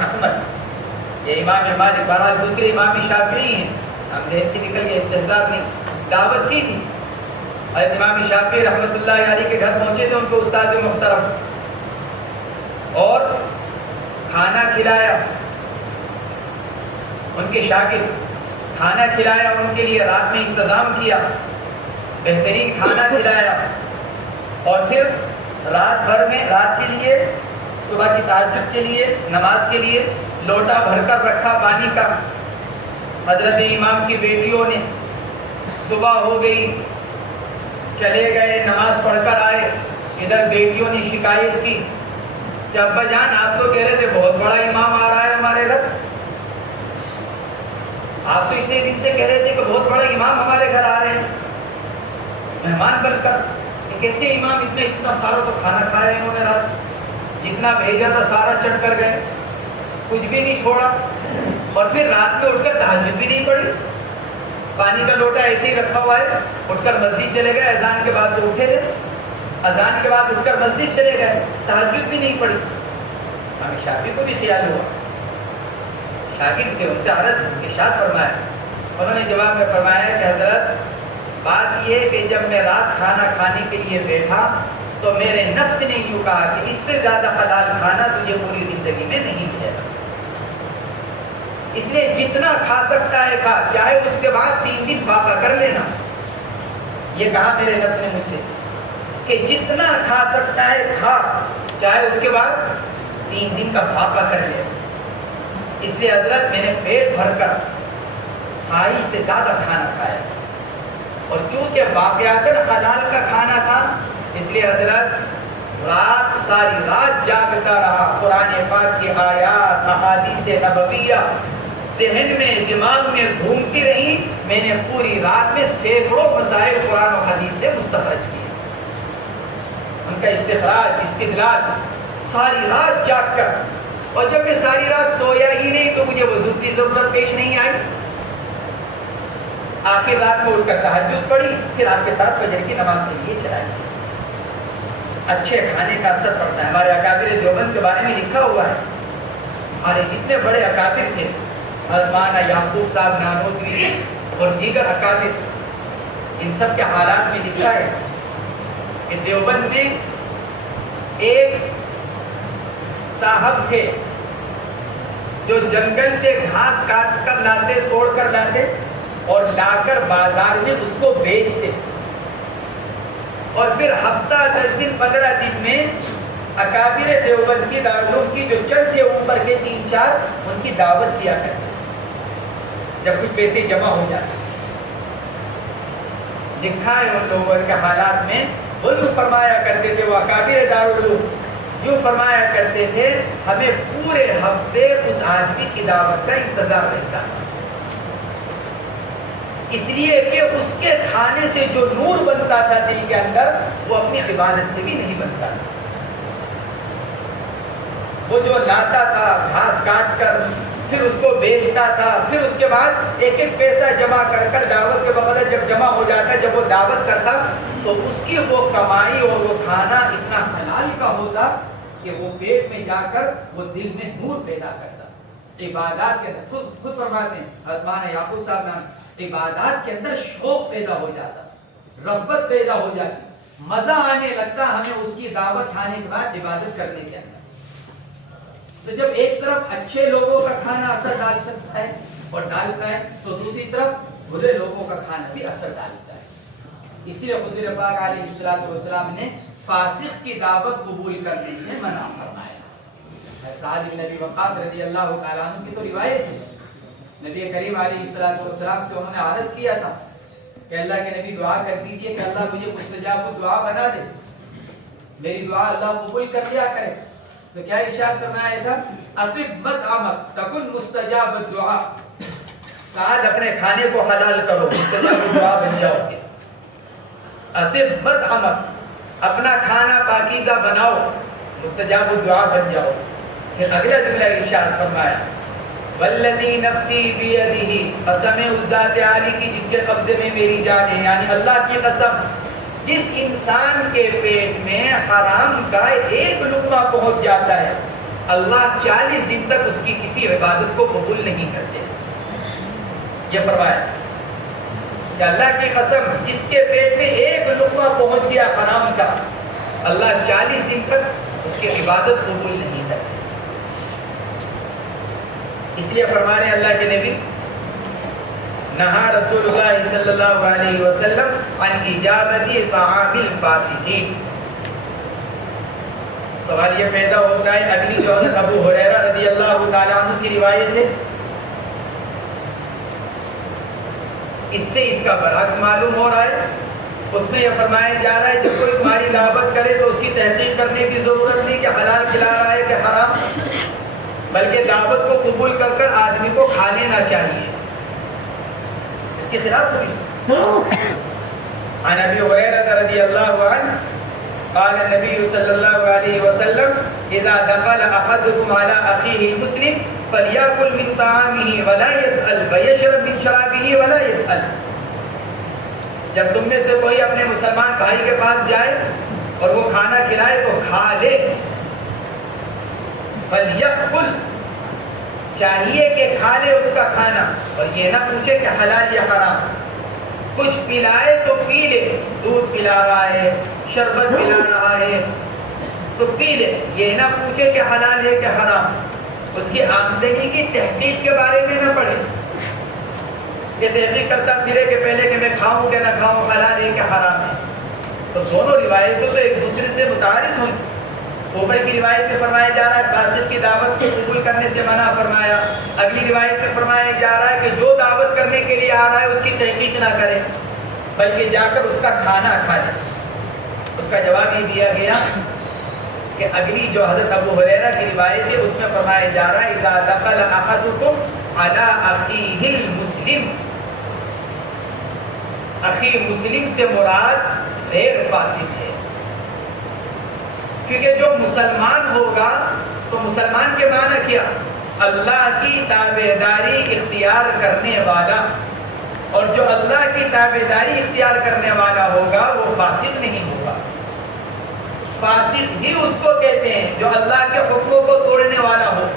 احمد، یہ امام مالک بہرحال دوسرے امام شافعی ہیں، ہم ذہن سے نکل گئے، استحضار نہیں، دعوت کی تھی۔ حضرت امام شافعی رحمۃ اللہ علیہ کے گھر پہنچے تھے ان کو استاد محترم، اور کھانا کھلایا، ان کے شاگرد کھانا کھلایا، ان کے لیے رات میں انتظام کیا، بہترین کھانا کھلایا، اور پھر رات بھر میں رات کے لیے، صبح کی تہجد کے لیے، نماز کے لیے لوٹا بھر کر رکھا پانی کا۔ حضرت امام کی بیٹیوں نے، صبح ہو گئی، چلے گئے، نماز پڑھ کر آئے، ادھر بیٹیوں نے شکایت کی کہ ابا جان آپ تو کہہ رہے تھے بہت بڑا امام آ رہا ہے ہمارے گھر، آپ تو اتنے دن سے کہہ رہے تھے کہ بہت بڑا امام ہمارے گھر آ رہے ہیں مہمان بن کر، کیسے امام اتنا سارا تو کھانا کھایا انہوں نے، رات جتنا بھیجا تھا سارا چڑھ کر گئے، کچھ بھی نہیں چھوڑا، اور پھر رات میں اٹھ کر تہجد بھی نہیں پڑھی، پانی کا لوٹا ایسے ہی رکھا ہوا ہے، اٹھ کر مسجد چلے گئے، اذان کے بعد تو اٹھے تھے، اذان کے بعد اٹھ کر مسجد چلے گئے، تہجد بھی نہیں پڑھی۔ امام شافعی کو بھی خیال ہوا، شاگرد تھے، ان سے عرض ارشاد فرمایا، انہوں نے جواب میں فرمایا کہ حضرت بات یہ ہے کہ جب میں رات کھانا کھانے کے لیے بیٹھا تو میرے نفس نے یوں کہا کہ اس سے زیادہ حلال کھانا تجھے پوری زندگی میں نہیں ملے گا، اس لیے جتنا کھا سکتا ہے کھا، چاہے اس کے بعد 3 دن فاقہ کر لینا۔ یہ کہا میرے نفس نے مجھ سے کہ جتنا کھا سکتا ہے کھا، چاہے اس کے بعد 3 دن کا فاقہ کر لے۔ اس لیے حضرت میں نے پیٹ بھر کر خواہش سے زیادہ کھانا کھایا، اور چونکہ واقعات حلال کا کھانا تھا اس لیے حضرت ساری رات جاگتا رہا، قرآن پاک کی آیات، احادیث نبویہ ذہن میں، دماغ میں گھومتی رہی، میں نے پوری رات میں سینکڑوں مسائل قرآن و حدیث سے مستخرج کیے، ان کا استخراج، استدلال، ساری رات جاگ کر، اور جب میں ساری رات سویا ہی نہیں تو مجھے وضو کی ضرورت پیش نہیں آئی، آخر رات میں اٹھ کر تہجد پڑھی، پھر آپ کے ساتھ فجر کی نماز کے لیے چلا گیا۔ اچھے کھانے کا اثر پڑتا ہے۔ ہمارے اکابر دیوبند کے بارے میں لکھا ہوا ہے، ہمارے جتنے بڑے اکابر تھے، مولانا یعقوب صاحب نانوتوی اور دیگر اکابر، ان سب کے حالات میں لکھا ہے کہ دیوبند میں ایک صاحب تھے جو جنگل سے گھاس کاٹ کر لاتے، توڑ کر لاتے اور لا کر بازار میں اس کو بیچتے، اور پھر ہفتہ 10 دن 15 دن میں اکابر دیوبند کی دارالعلوم کی جو چند تھے اوپر کے 3-4 ان کی دعوت کیا کرتے جب کچھ پیسے جمع ہو جاتے۔ لکھا ہے ان لوگوں کے حالات میں وہ یوں فرمایا کرتے تھے، وہ اکابر دارالعلوم یوں فرمایا کرتے تھے، ہمیں پورے ہفتے اس آدمی کی دعوت کا انتظار رہتا ہے، اس لیے کہ اس کے کھانے سے جو نور بنتا تھا دل کے اندر وہ اپنی عبادت سے بھی نہیں بنتا تھا۔ وہ جو لاتا تھا گھاس کاٹ کر پھر اس کو بیچتا تھا، پھر اس کے بعد ایک ایک پیسہ جمع کر کر دعوت کے بغیر جب جمع ہو جاتا، جب وہ دعوت کرتا تو اس کی وہ کمائی اور وہ کھانا اتنا حلال کا ہوتا کہ وہ پیٹ میں جا کر وہ دل میں نور پیدا کرتا۔ عبادات کے اندر خود فرماتے ہیں حضرت یعقوب صاحب نے، عبادات کے اندر شوق پیدا ہو جاتا، رغبت پیدا ہو جاتی، مزہ آنے لگتا ہمیں اس کی دعوت کھانے کے بعد عبادت کرنے کے اندر۔ تو جب ایک طرف اچھے لوگوں کا کھانا اثر ڈال سکتا ہے اور ڈالتا ہے تو دوسری طرف برے لوگوں کا کھانا بھی اثر ڈالتا ہے۔ اس لیے حضور پاک علیہ السلام نے فاسق کی دعوت قبول کرنے سے منع فرمایا۔ سعد بن ابی وقاص رضی اللہ تعالیٰ عنہ کی تو روایت ہے، نبی کریم علیہ السلام سے انہوں نے عرض کیا تھا کہ اللہ کے نبی دعا کر دیجئے کہ اللہ مجھے مستجاب دعا بنا دے، میری دعا اللہ قبول کر لیا کرے۔ تو کیا ارشاد فرمایا تھا؟ اطب مطعمک تکن مستجاب الدعاء، سعد اپنے کھانے کو حلال کرو مستجاب الدعاء بن جاؤ گے۔ اطب مطعمک، اپنا کھانا پاکیزہ بناؤ مستجاب الدعاء بن جاؤ۔ پھر اگلا جملہ ارشاد فرمایا والذی نفسی بیدہ، قسم اس ذات عالی کی جس کے قبضے میں میری جان ہے، یعنی اللہ کی قسم، جس انسان کے پیٹ میں حرام کا ایک لقمہ پہنچ جاتا ہے اللہ 40 دن تک اس کی کسی عبادت کو قبول نہیں کرتے۔ یہ فرمایا کہ اللہ کی قسم جس کے پیٹ میں ایک لقمہ پہنچ گیا حرام کا، اللہ 40 دن تک اس کی عبادت قبول نہیں کرتے۔ اس لیے فرمانے اللہ کے نبی نہا رسول اللہ صلی اللہ علیہ وسلم عن اجابت طعام الفاسقین۔ سوال یہ پیدا ہوتا ہے، اگلی جو ابو ہریرہ رضی اللہ تعالیٰ عنہ کی روایت ہے، اس سے اس کا برعکس معلوم ہو رہا ہے۔ اس میں یہ فرمایا جا رہا ہے جب کوئی تمہاری دعوت کرے تو اس کی تحقیق کرنے کی ضرورت نہیں کہ حلال کھلا رہا ہے کہ حرام، بلکہ دعوت کو قبول کر کر آدمی کو کھا لینا چاہیے، کے خلاف ہوئی۔ عن ابی ہریرہ رضی اللہ عنہ قال النبی صلی اللہ علیہ وسلم اذا دخل احدكم على اخيه المسلم فليأكل من طعامه ولا يسأل ويشرب من شرابه ولا يسأل۔ جب تم میں سے کوئی اپنے مسلمان بھائی کے پاس جائے اور وہ کھانا کھلائے تو کھا لے، فليأكل، چاہیے کہ کھا لے اس کا کھانا اور یہ نہ پوچھے کہ حلال یا حرام۔ کچھ پلائے تو پی لے، دودھ پلا رہا ہے، شربت پلا رہا ہے تو پی لے، یہ نہ پوچھے کہ حلال ہے کہ حرام۔ اس کی آمدنی کی تحقیق کے بارے میں نہ پڑھے، یہ تحقیق کرتا پھرے کہ پہلے کہ میں کھاؤں کہ نہ کھاؤں، حلال ہے کہ حرام ہے۔ تو دونوں روایتوں تو ایک دوسرے سے متعارض ہوں۔ اوپر کی روایت میں فرمایا جا رہا ہے فاسق کی دعوت کو قبول کرنے سے منع فرمایا، اگلی روایت میں فرمایا جا رہا ہے کہ جو دعوت کرنے کے لیے آ رہا ہے اس کی تحقیق نہ کرے بلکہ جا کر اس کا کھانا کھا لے۔ اس کا جواب یہ دیا گیا کہ اگلی جو حضرت ابو ہریرہ کی روایت ہے اس میں فرمایا جا رہا ہے اذا دخل احدکم علی اخیہ المسلم، اخی مسلم سے مراد غیر فاسق ہے، کیونکہ جو مسلمان ہوگا تو مسلمان کے معنی کیا؟ اللہ کی تابعداری اختیار کرنے والا، اور جو اللہ کی تابعداری اختیار کرنے والا ہوگا وہ فاسق نہیں ہوگا۔ فاسق ہی اس کو کہتے ہیں جو اللہ کے حکموں کو توڑنے والا ہو،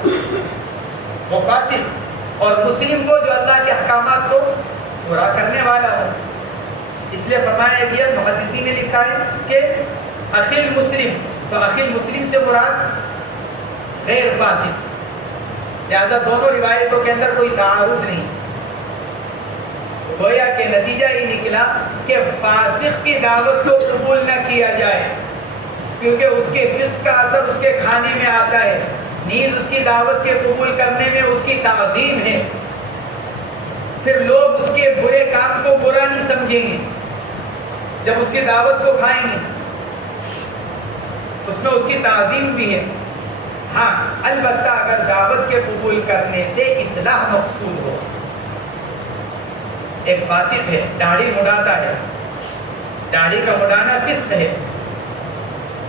وہ فاسق، اور مسلم کو جو اللہ کے احکامات کو پورا کرنے والا ہو۔ اس لیے فرمایا گیا، محدثین نے لکھا ہے کہ اخی مسلم، تو اخی مسلم سے مراد غیر فاسق، لہذا دونوں روایتوں کے اندر کوئی تعارض نہیں۔ گویا کہ نتیجہ یہ نکلا کہ فاسق کی دعوت کو قبول نہ کیا جائے، کیونکہ اس کے فسق کا اثر اس کے کھانے میں آتا ہے، نیز اس کی دعوت کے قبول کرنے میں اس کی تعظیم ہے۔ پھر لوگ اس کے برے کام کو برا نہیں سمجھیں گے جب اس کی دعوت کو کھائیں گے، اس میں اس کی تعظیم بھی ہے۔ ہاں البتہ اگر دعوت کے قبول کرنے سے اصلاح مقصود ہو، ایک فاسق ہے، داڑھی مڈاتا ہے، داڑھی کا مڈانا فسق ہے،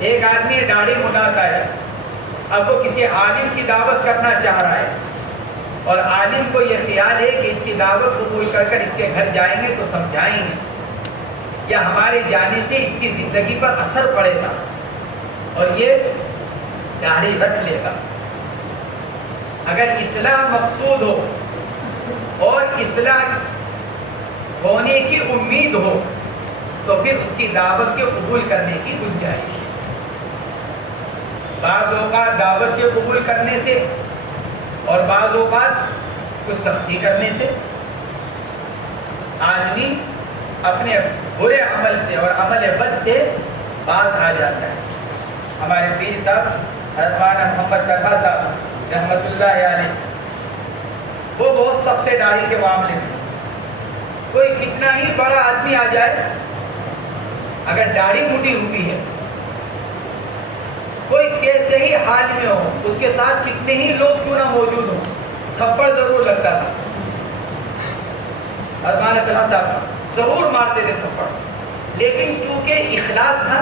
ایک آدمی داڑھی مڈاتا ہے، اب وہ کسی عالم کی دعوت کرنا چاہ رہا ہے اور عالم کو یہ خیال ہے کہ اس کی دعوت قبول کر کر اس کے گھر جائیں گے تو سمجھائیں گے یا ہمارے جانے سے اس کی زندگی پر اثر پڑے گا اور یہ داڑھی رکھ لے گا۔ اگر اصلاح مقصود ہو اور اصلاح ہونے کی امید ہو تو پھر اس کی دعوت کے قبول کرنے کی گنجائش ہے۔ بعض اوقات دعوت کے قبول کرنے سے اور بعض اوقات کچھ سختی کرنے سے آدمی اپنے برے عمل سے اور عمل بد سے باز آ جاتا ہے۔ ہمارے پیر صاحب حضرت مولانا محمد طلحہ صاحب رحمۃ اللہ علیہ، وہ بہت سخت داڑھی کے معاملے میں، کوئی کتنا ہی بڑا آدمی آ جائے اگر داڑھی مٹی ہوئی ہے، کوئی کیسے ہی حال میں ہو، اس کے ساتھ کتنے ہی لوگ کیوں نہ موجود ہوں، تھپڑ ضرور لگتا تھا۔ حضرت مولانا طلحہ صاحب ضرور مارتے تھے تھپڑ، لیکن چونکہ اخلاص تھا،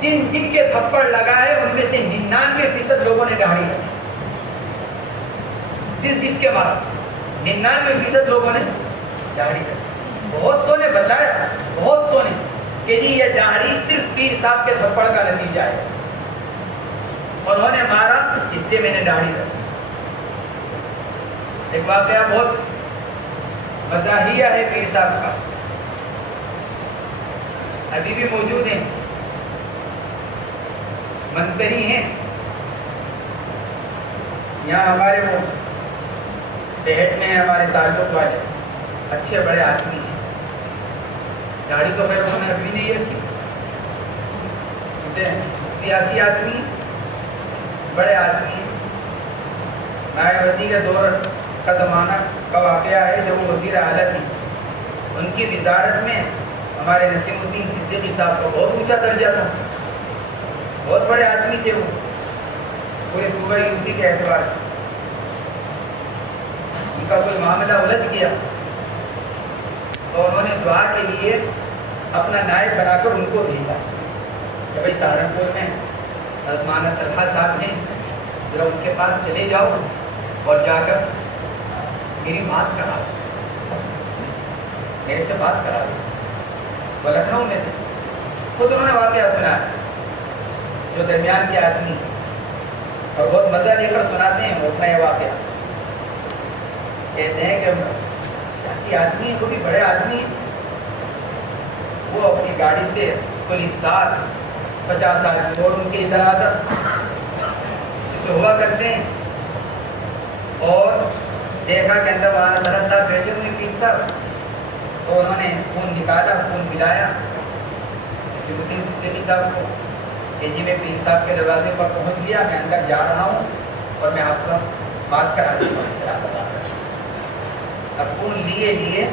جن جن کے تھپڑ لگائے ان میں سے 99% لوگوں نے داڑھی رکھی، جس کے بعد 99% لوگوں نے داڑھی رکھی۔ بہت سو نے بتایا، بہت سو نے کہ جی یہ داڑھی صرف پیر صاحب کے تھپڑ کا نتیجہ ہے، انہوں نے مارا اس لیے میں نے داڑھی رکھی۔ ایک واقعہ بہت مزاحیہ ہے پیر صاحب کا، ابھی بھی موجود ہیں، منتری ہیں یہاں ہمارے، وہ بہٹ میں ہمارے تعلق والے، اچھے بڑے آدمی ہیں، داڑھی تو پھر انہوں نے ابھی نہیں رکھی، سیاسی آدمی، بڑے آدمی، مایہ وتی کے دور کا زمانہ کا واقعہ ہے جب وہ وزیر اعلیٰ تھی، ان کی وزارت میں ہمارے نسیم الدین صدیقی صاحب کا بہت اونچا درجہ تھا، بہت بڑے آدمی تھے وہ پورے صوبہ یو پی کے اعتبار سے۔ ان کا کوئی معاملہ الجھ گیا تو انہوں نے دعا کے لیے اپنا نائب بنا کر ان کو بھیجا کہ بھائی سہارنپور میں حضرت مولانا طلحہ صاحب ہیں، ذرا ان کے پاس چلے جاؤ اور جا کر میری بات کرا دو، میرے سے بات کرا دو۔ وہ لکھنؤ میں تھے، خود انہوں نے واقعہ سنا ہے، جو درمیان کے آدمی اور بہت مزہ لے کر سناتے ہیں وہ اپنا یہ واقعہ، کہتے ہیں کہ سیاسی آدمی ہیں، وہ بھی بڑے آدمی ہیں، وہ اپنی گاڑی سے پولیس 50 آدمی اور ان کے ادھر آدھر جسے ہوا کرتے ہیں، اور دیکھا کہ اندر مولانا طلحہ صاحب بیٹھے ہوئے پیر صاحب، تو انہوں نے فون نکالا، فون ملایا نسیم الدین صدیقی صاحب کو کہ جی میں پیر صاحب کے دروازے پر پہنچ گیا، میں اندر جا رہا ہوں اور میں آپ کا بات کرا دوں گا۔ اب فون لیے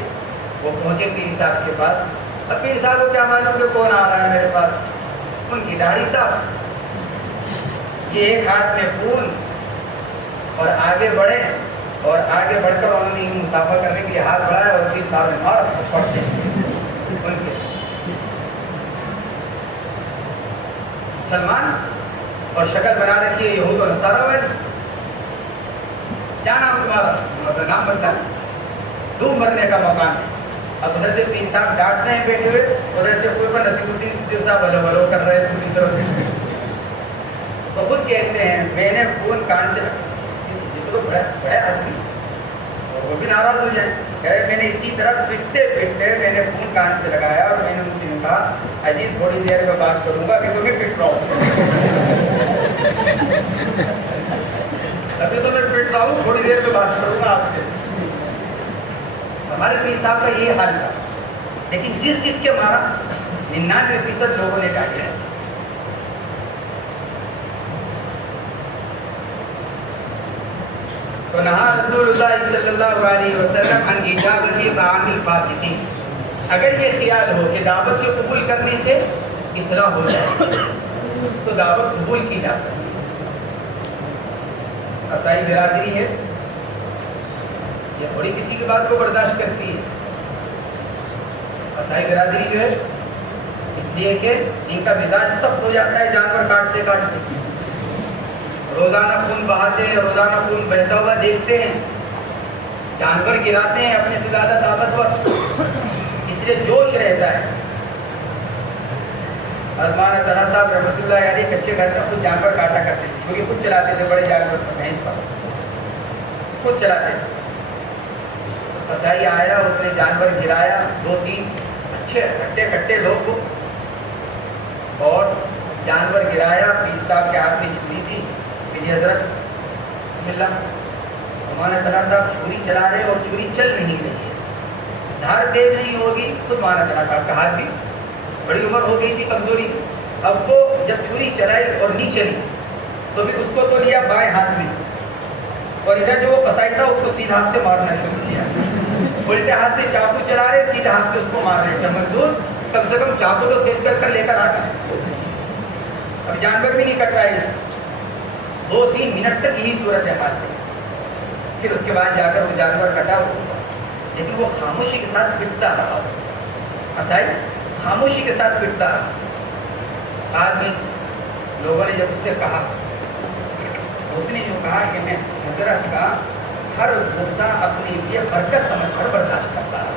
وہ پہنچے پیر صاحب کے پاس، اب پیر صاحب کو کیا معلوم کہ کون آ رہا ہے میرے پاس، ان کی داڑھی صاحب، یہ ایک ہاتھ میں فون، اور آگے بڑھے اور آگے بڑھ کر انہوں نے مسافہ کرنے کے لیے ہاتھ بڑھایا اور پیر صاحب نے مارا پڑتے ان کے مسلمان اور شکل بنا رکھی ہے یہود و نصارہ والی، کیا نام تمہارا؟ اپنا نام بتا، دو مرنے کا مکان ہے۔ اب ادھر سے پیر صاحب ڈانٹ رہے ہیں بیٹھے ہوئے، ادھر سے کوئی پر نسیم الدین صدیقی صاحب ہلو ہلو کر رہے ہیں دوسری طرف سے، تو خود کہتے ہیں میں نے فون کان سے رکھا، تو بڑے آدمی اور وہ بھی ناراض ہو جائے، میں نے اسی طرح پٹتے پٹتے میں نے فون کان سے لگایا اور میں نے ان سے کہا اجی تھوڑی دیر میں بات کروں گا کہ تمہیں پٹ رہا ہوں ابھی تو میں پٹ رہا ہوں، تھوڑی دیر میں بات کروں گا آپ سے. ہمارے پیر صاحب کا یہ حال تھا، لیکن جس کے مارا 99% لوگوں نے کاٹا ہے. تو نہا رسول اللہ صلی اللہ علیہ وسلم عن اجابت طعام الفاسقین. اگر یہ خیال ہو کہ دعوت کو قبول کرنے سے اصلاح ہو جائے تو دعوت قبول کی جا سکتی. عیسائی برادری ہے، یہ تھوڑی کسی کی بات کو برداشت کرتی ہے. عیسائی برادری جو ہے اس لیے کہ ان کا مزاج سخت ہو جاتا ہے جانور کاٹتے کاٹتے. روزانہ خون بہاتے ہیں، روزانہ خون بہتا ہوا دیکھتے ہیں، جانور گراتے ہیں اپنے سے زیادہ طاقتور، اس لیے جوش رہتا ہے. مولانا طلحہ صاحب رحمۃ اللہ علیہ کچے گھر کا خود جانور کاٹا کرتے تھے، چھری خود چلاتے تھے، بڑے جانور کو بھینس پر خود چلاتے تھے. عیسائی آیا، اس نے جانور گرایا، 2-3 اچھے کٹے کٹے لوگ کو، اور جانور گرایا. پیر صاحب کے ہاتھ میں چھری تھی، کہ حضرت بسم اللہ. مولانا طلحہ صاحب چھری چلا رہے اور چھری چل نہیں رہی ہے، دھار تیز نہیں ہوگی. خود مولانا طلحہ صاحب کا ہاتھ بھی بڑی عمر ہو گئی تھی، کمزوری. اب وہ جب چھری چلائی اور نہیں چلی تو پھر اس کو تو لیا بائیں ہاتھ میں، اور ادھر جو وہ قصائی تھا اس کو سیدھے ہاتھ سے مارنا شروع کیا. الٹے ہاتھ سے چاقو چلا رہے، سیدھے ہاتھ سے اس کو مار رہے تھے. مزدور کم سے کم چاقو تو تیز کر لے کر آتا. اب جانور بھی نہیں کٹ رہا ہے. 2-3 منٹ تک یہی صورت حال ہے. پھر اس کے بعد جا کر وہ جانور کٹا ہوا، لیکن وہ خاموشی کے ساتھ پٹتا رہا. عیسائی خاموشی کے ساتھ پٹتا رہا. آدمی لوگوں نے جب اس سے کہا، اس نے جو کہا کہ میں حضرت کا ہر غصہ اپنے لیے برکت سمجھ کر برداشت کرتا رہا.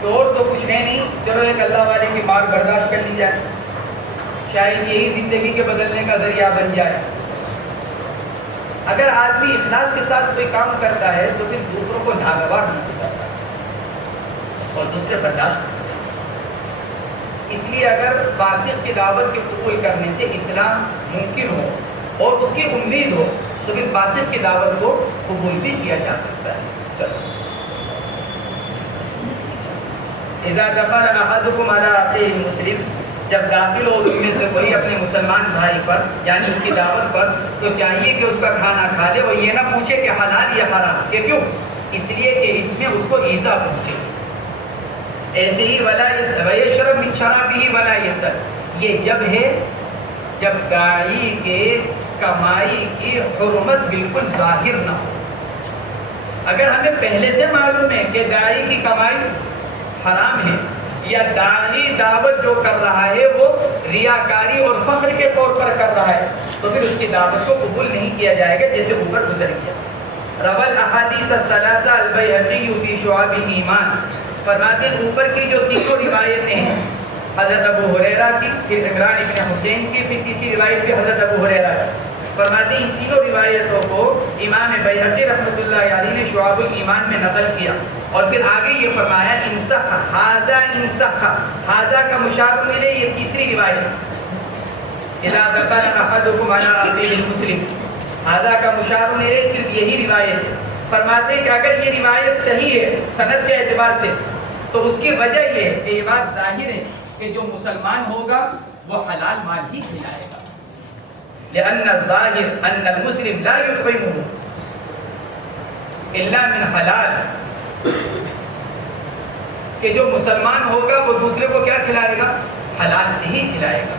تو اور تو کچھ ہے نہیں، چلو ایک اللہ والے کی بات برداشت کر لی جائے، شاید یہی زندگی کے بدلنے کا ذریعہ بن جائے. اگر آدمی اخلاص کے ساتھ کوئی کام کرتا ہے تو پھر دوسروں کو ناگوار نہیں کرتا اور دوسرے برداشت کرتے. اس لیے اگر فاسق کی دعوت کے قبول کرنے سے اسلام ممکن ہو اور اس کی امید ہو تو پھر فاسق کی دعوت کو قبول بھی کیا جا سکتا ہے. چلو اذا دخل احدكم على اخيه المسلم، جب داخل ہو تم میں سے کوئی اپنے مسلمان بھائی پر یعنی اس کی دعوت پر، تو چاہیے کہ اس کا کھانا کھا لے اور یہ نہ پوچھے کہ حلال یا حرام. کہ کیوں؟ اس لیے کہ اس میں اس کو ایذا پہنچے. ایسے ہی ولا یشرب من شرابہ ولا یسر، یہ جب ہے جب داعی کے کمائی کی حرمت بالکل ظاہر نہ ہو. اگر ہمیں پہلے سے معلوم ہے کہ داعی کی کمائی حرام ہے یا داعی دعوت جو کر رہا ہے وہ ریاکاری اور فخر کے طور پر کر رہا ہے، تو پھر اس کی دعوت کو قبول نہیں کیا جائے گا، جیسے اوپر گزر گیا. روى الاحادیث الثلاثہ البیہقی فی شعب الایمان، فرماتے ہیں اوپر کی جو تینوں روایتیں ہیں حضرت ابو ہریرہ کی، پھر عمران ابن حسین کی، پھر تیسری روایت بھی حضرت ابو ہریرہ کی. فرماتے ہیں ان تینوں روایتوں کو امام بیہقی رحمۃ اللہ علیہ نے شعب الایمان میں نقل کیا، اور پھر آگے یہ فرمایا انصح ھذا انصح، ھذا کا مشار الیہ یہ تیسری روایت. اذا ذکر احدکم علی اخیہ المسلم، ھذا کا مشار الیہ صرف یہی روایت ہے. فرماتے ہیں کہ اگر یہ روایت صحیح ہے سند کے اعتبار سے تو اس کی وجہ یہ ہے کہ یہ بات ظاہر ہے کہ جو مسلمان ہوگا وہ حلال مال ہی کھلائے گا. لأن الظاہر ان المسلم لا يطعمه الا من حلال، کہ جو مسلمان ہوگا وہ دوسرے کو کیا کھلائے گا؟ حلال سے ہی کھلائے گا.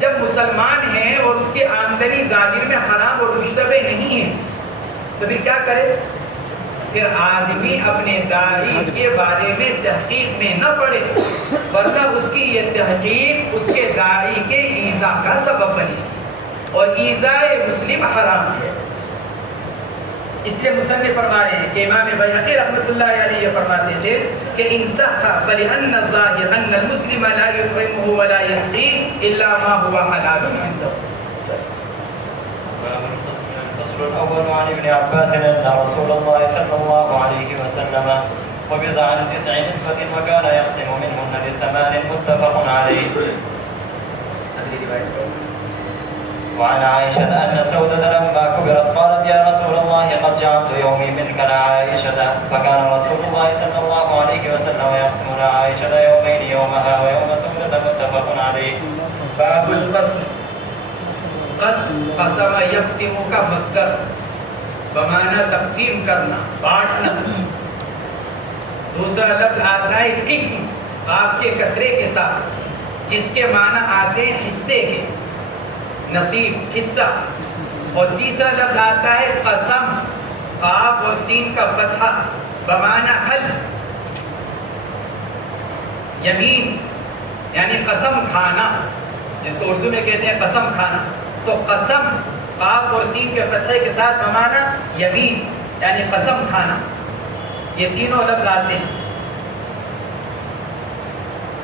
جب مسلمان ہے اور اس کی آمدنی ظاہر میں حرام اور مشتبہ نہیں ہے تو پھر کیا کرے؟ پھر آدمی اپنے داعی کے بارے میں تحقیق میں نہ پڑے، ورنہ اس کی یہ تحقیق اس کے داعی کے ایذا کا سبب بنے، اور ایذائے مسلم حرام ہے. اس لیے مصنف فرما رہے ہیں کہ امام بیہقی رحمۃ اللہ علیہ فرماتے تھے کہ ان صح فلأن الظاہر ان المسلم لا يطعمه ولا يسقيه الا ما هو حلال عنده. الأول عن ابن عباس أن رسول الله صلى الله عليه وسلم قبض عن 9 نسوة وكان يقسم منهن ب8 متفق عليه. وعن عائشة أن سودة لما كبرت قالت يا رسول الله قد جعلت يومي منك لعائشة، فكان رسول الله صلى الله عليه وسلم يقسم لعائشة يومين، يومها ويوم سودة، متفق عليه. باب القسم. قسم قسم یقسم کا مصدر بمعنی تقسیم کرنا، بانٹنا. دوسرا لفظ آتا ہے قسم قاف کے کسرے کے ساتھ، جس کے معنی آتے ہیں حصے کے، نصیب، حصہ. اور تیسرا لفظ آتا ہے قسم قاف اور سین کا فتحہ بمعنی حلف، یمین یعنی قسم کھانا، جس کو اردو میں کہتے ہیں قسم کھانا. تو قسم قاف اور سین کے فتحے کے ساتھ بمعنی یمین یعنی قسم کھانا. یہ تینوں لفظ آتے ہیں.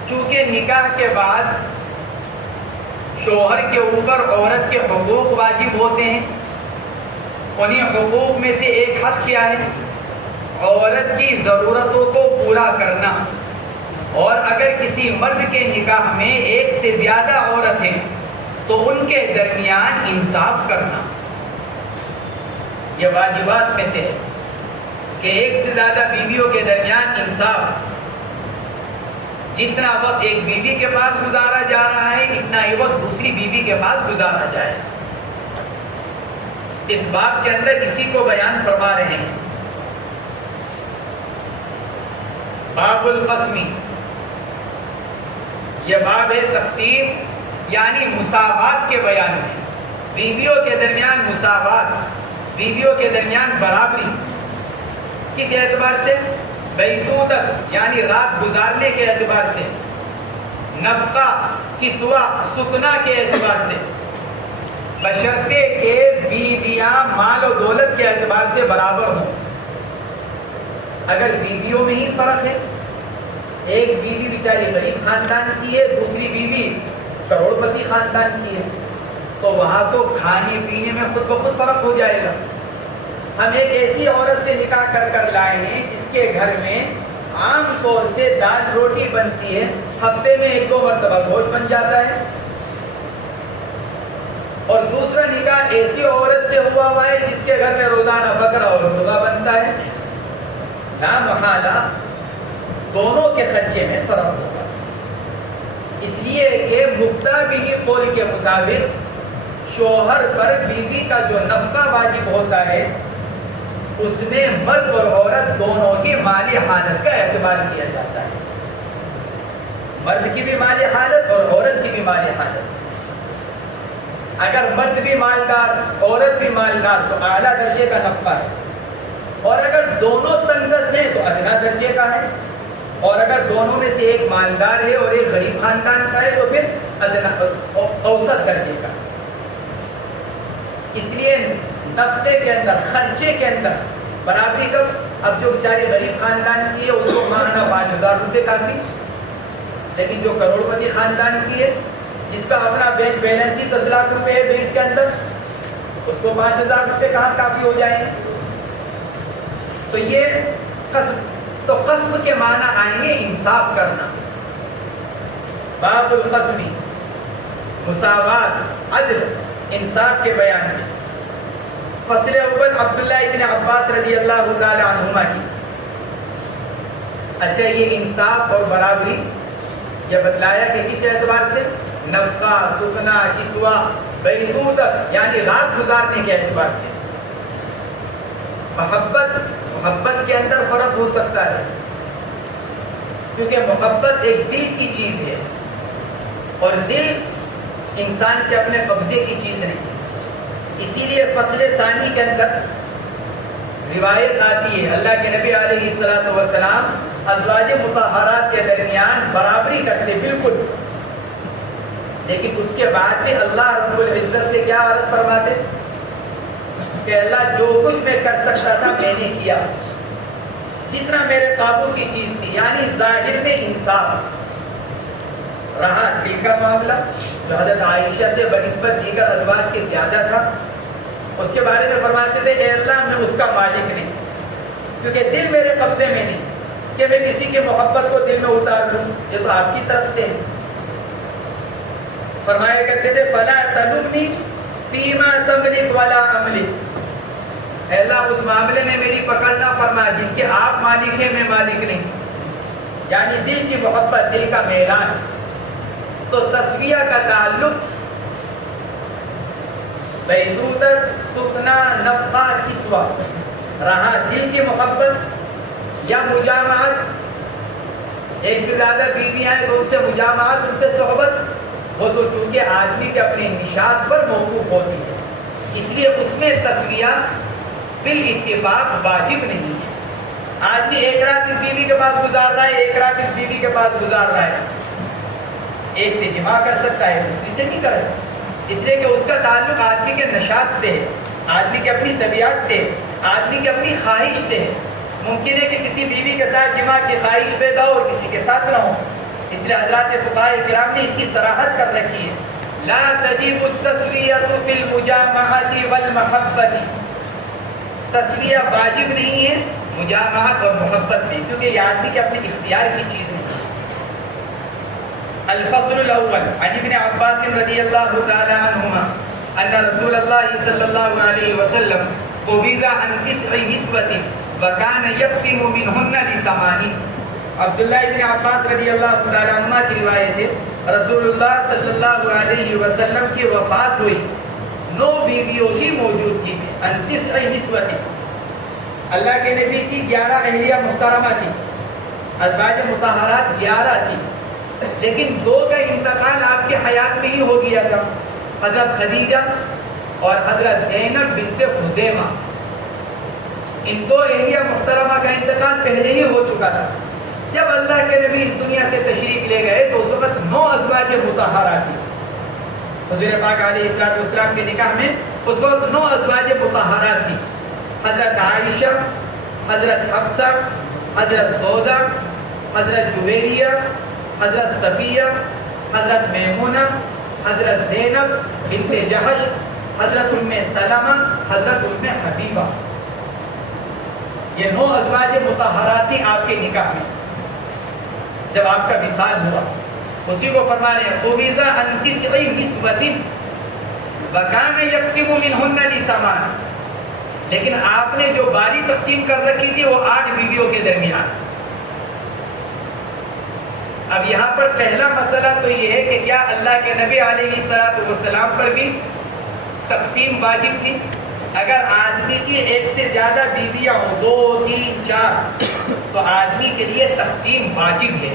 چونکہ نکاح کے بعد شوہر کے اوپر عورت کے حقوق واجب ہوتے ہیں، انہیں حقوق میں سے ایک حق کیا ہے؟ عورت کی ضرورتوں کو پورا کرنا. اور اگر کسی مرد کے نکاح میں ایک سے زیادہ عورت ہیں تو ان کے درمیان انصاف کرنا. یہ واجبات میں سے ہے کہ ایک سے زیادہ بیویوں کے درمیان انصاف. جتنا وقت ایک بیوی کے پاس گزارا جا رہا ہے اتنا ہی وقت دوسری بیوی کے پاس گزارا جائے. اس باب کے اندر اسی کو بیان فرما رہے ہیں. باب القسمی، یہ باب ہے تقسیم یعنی مساوات کے بیان میں. بیویوں کے درمیان مساوات، بیویوں کے درمیان برابری. کس اعتبار سے؟ بیتوتت یعنی رات گزارنے کے اعتبار سے، نفقہ کسوہ سکنا کے اعتبار سے، بشرطے کہ بیویاں مال و دولت کے اعتبار سے برابر ہوں. اگر بیویوں میں ہی فرق ہے، ایک بیوی بیچاری غریب خاندان کی ہے، دوسری بیوی کروڑ پتی خاندان کی ہے، تو وہاں تو کھانے پینے میں خود بخود فرق ہو جائے گا. ہم ایک ایسی عورت سے نکاح کر لائے ہیں جس کے گھر میں عام طور سے دال روٹی بنتی ہے، ہفتے میں 1-2 مرتبہ گوشت بن جاتا ہے. اور دوسرا نکاح ایسی عورت سے ہوا ہے جس کے گھر میں روزانہ بکرا اور مرغا بنتا ہے. لا محالہ دونوں کے خرچے میں فرق ہوگا. اس لیے کہ مفتہ بھی قول کے مطابق شوہر پر بیوی کا جو نفقہ واجب ہوتا ہے اس میں مرد اور عورت دونوں کی مالی حالت کا اعتبار کیا جاتا ہے. مرد کی بھی مالی حالت اور عورت کی بھی مالی حالت. اگر مرد بھی مالدار عورت بھی مالدار تو اعلیٰ درجے کا نفقہ ہے، اور اگر دونوں تنگدست ہیں تو ادنا درجے کا ہے، اور اگر دونوں میں سے ایک مالدار ہے اور ایک غریب خاندان کا ہے تو پھر ادنا اوسط درجے کا. اس لیے نفقے کے اندر، خرچے کے اندر برابری کب؟ اب جو بیچاری غریب خاندان کی ہے اس کو ماہانہ 5,000 روپے کافی، لیکن جو کروڑ پتی خاندان کی ہے جس کا اپنا بینک بیلنس ہی 10 لاکھ روپے ہے بینک کے اندر، اس کو 5,000 روپے کہاں کافی ہو جائیں گے؟ تو یہ قسم، تو قسم کے معنی آئیں گے انصاف کرنا. باب القسمی، مساوات، عدل، انصاف کے بیان میں. فصل اول عبداللہ ابن عباس رضی اللہ تعالی عنہما کی. اچھا، یہ انصاف اور برابری یہ بتلایا کہ کس اعتبار سے؟ نفقہ، سکنا، کسوہ، بیتوتت یعنی رات گزارنے کے اعتبار سے. محبت کے اندر فرق ہو سکتا ہے، کیونکہ محبت ایک دل کی چیز ہے اور دل انسان کے اپنے قبضے کی چیز نہیں. اسی لیے فصل ثانی کے اندر روایت آتی ہے اللہ کے نبی علیہ السلام ازواج مطہرات کے درمیان برابری کرتے بالکل، لیکن اس کے بعد میں اللہ رب العزت سے کیا عرض فرماتے کہ اللہ جو کچھ میں کر سکتا تھا میں نے کیا، جتنا میرے قابو کی چیز تھی. یعنی ظاہر میں انصاف رہا. دل کا معاملہ جو حضرت عائشہ سے بنسبت دیگر ازواج کے زیادہ تھا، اس کے بارے میں فرماتے تھے اے اللہ میں اس کا مالک نہیں، کیونکہ دل میرے قبضے میں نہیں کہ میں کسی کی محبت کو دل میں اتار لوں، یہ تو آپ کی طرف سے ہے۔ فرمایا کرتے تھے فلا تلمنی فیما تملک ولا املک، اے اللہ اس معاملے میں میری پکڑ نہ فرما جس کے آپ مالک ہیں میں مالک نہیں، یعنی دل کی محبت، دل کا میلان۔ تو تسویہ کا تعلق بیدودر سکنا نفقہ کسوہ، رہا دل کی محبت یا مجامعت، ایک سے زیادہ بیویاں ہیں تو ان سے مجامعت، ان سے صحبت، وہ تو چونکہ آدمی کے اپنے نشاط پر موقوف ہوتی ہے، اس لیے اس میں تسویہ بالاتفاق واجب نہیں ہے۔ آدمی ایک رات اس بیوی کے پاس گزار رہا ہے، ایک رات اس بیوی کے پاس گزار رہا ہے، ایک سے جماع کر سکتا ہے دوسری سے نہیں کرے، اس لیے کہ اس کا تعلق آدمی کے نشاط سے ہے، آدمی کی اپنی طبیعت سے، آدمی کی اپنی خواہش سے ہے۔ ممکن ہے کہ کسی بیوی کے ساتھ جماع کی خواہش پیدا ہو اور کسی کے ساتھ نہ ہو، اس لیے حضرات فقہاء کرام نے اس کی صراحت کر رکھی ہے لا تجب التسویۃ فی المجامعۃ والمحبۃ، تسویہ واجب نہیں ہے مجامعت اور محبت میں، کیونکہ یہ آدمی کے اپنے اختیار کی چیز نہیں۔ الفصل الاول عن ابن عباس رضی اللہ تعالی عنہما ان رسول اللہ صلی اللہ علیہ وسلم قبض عن 9 نسوة وكان يقسم منهن ل8۔ عبداللہ ابن عباس رضی اللہ تعالی عنہما کی روایت ہے رسول اللہ صلی اللہ علیہ وسلم کی وفات ہوئی 9 بیویوں کی موجودگی میں، عن 9 نسوة، اللہ کے نبی کی 11 اہلیہ محترمہ تھی، ازواج مطہرات 11 تھی، لیکن 2 کا انتقال آپ کے حیات میں ہی ہو گیا تھا، حضرت خدیجہ اور حضرت زینب بنت خزیمہ۔ ان 2 اہلیہ محترمہ کا انتقال پہلے ہی ہو چکا تھا۔ جب اللہ کے نبی اس دنیا سے تشریف لے گئے تو اس وقت 9 ازواج مطہرات تھی، حضور پاک علیہ السلام کے نکاح میں اس وقت 9 ازواج مطہرات تھی، حضرت عائشہ، حضرت حفصہ، حضرت سودا، حضرت جویریہ، حضرت صفیہ، حضرت میمونہ، حضرت زینب بنت جحش، حضرت ام سلمہ، حضرت ام حبیبہ۔ یہ 9 ازواج مطہرات تھی آپ کے نکاح میں جب آپ کا وصال ہوا، اسی کو فرما رہے ہیں قبض عن 9 نسوة وكان يقسم منهن ل8، لیکن آپ نے جو باری تقسیم کر رکھی تھی وہ 8 بیویوں کے درمیان۔ اب یہاں پر پہلا مسئلہ تو یہ ہے کہ کیا اللہ کے نبی علیہ السلام پر بھی تقسیم واجب تھی؟ اگر آدمی کی 1 سے زیادہ بیویاں ہوں، 2 3 4، تو آدمی کے لیے تقسیم واجب ہے۔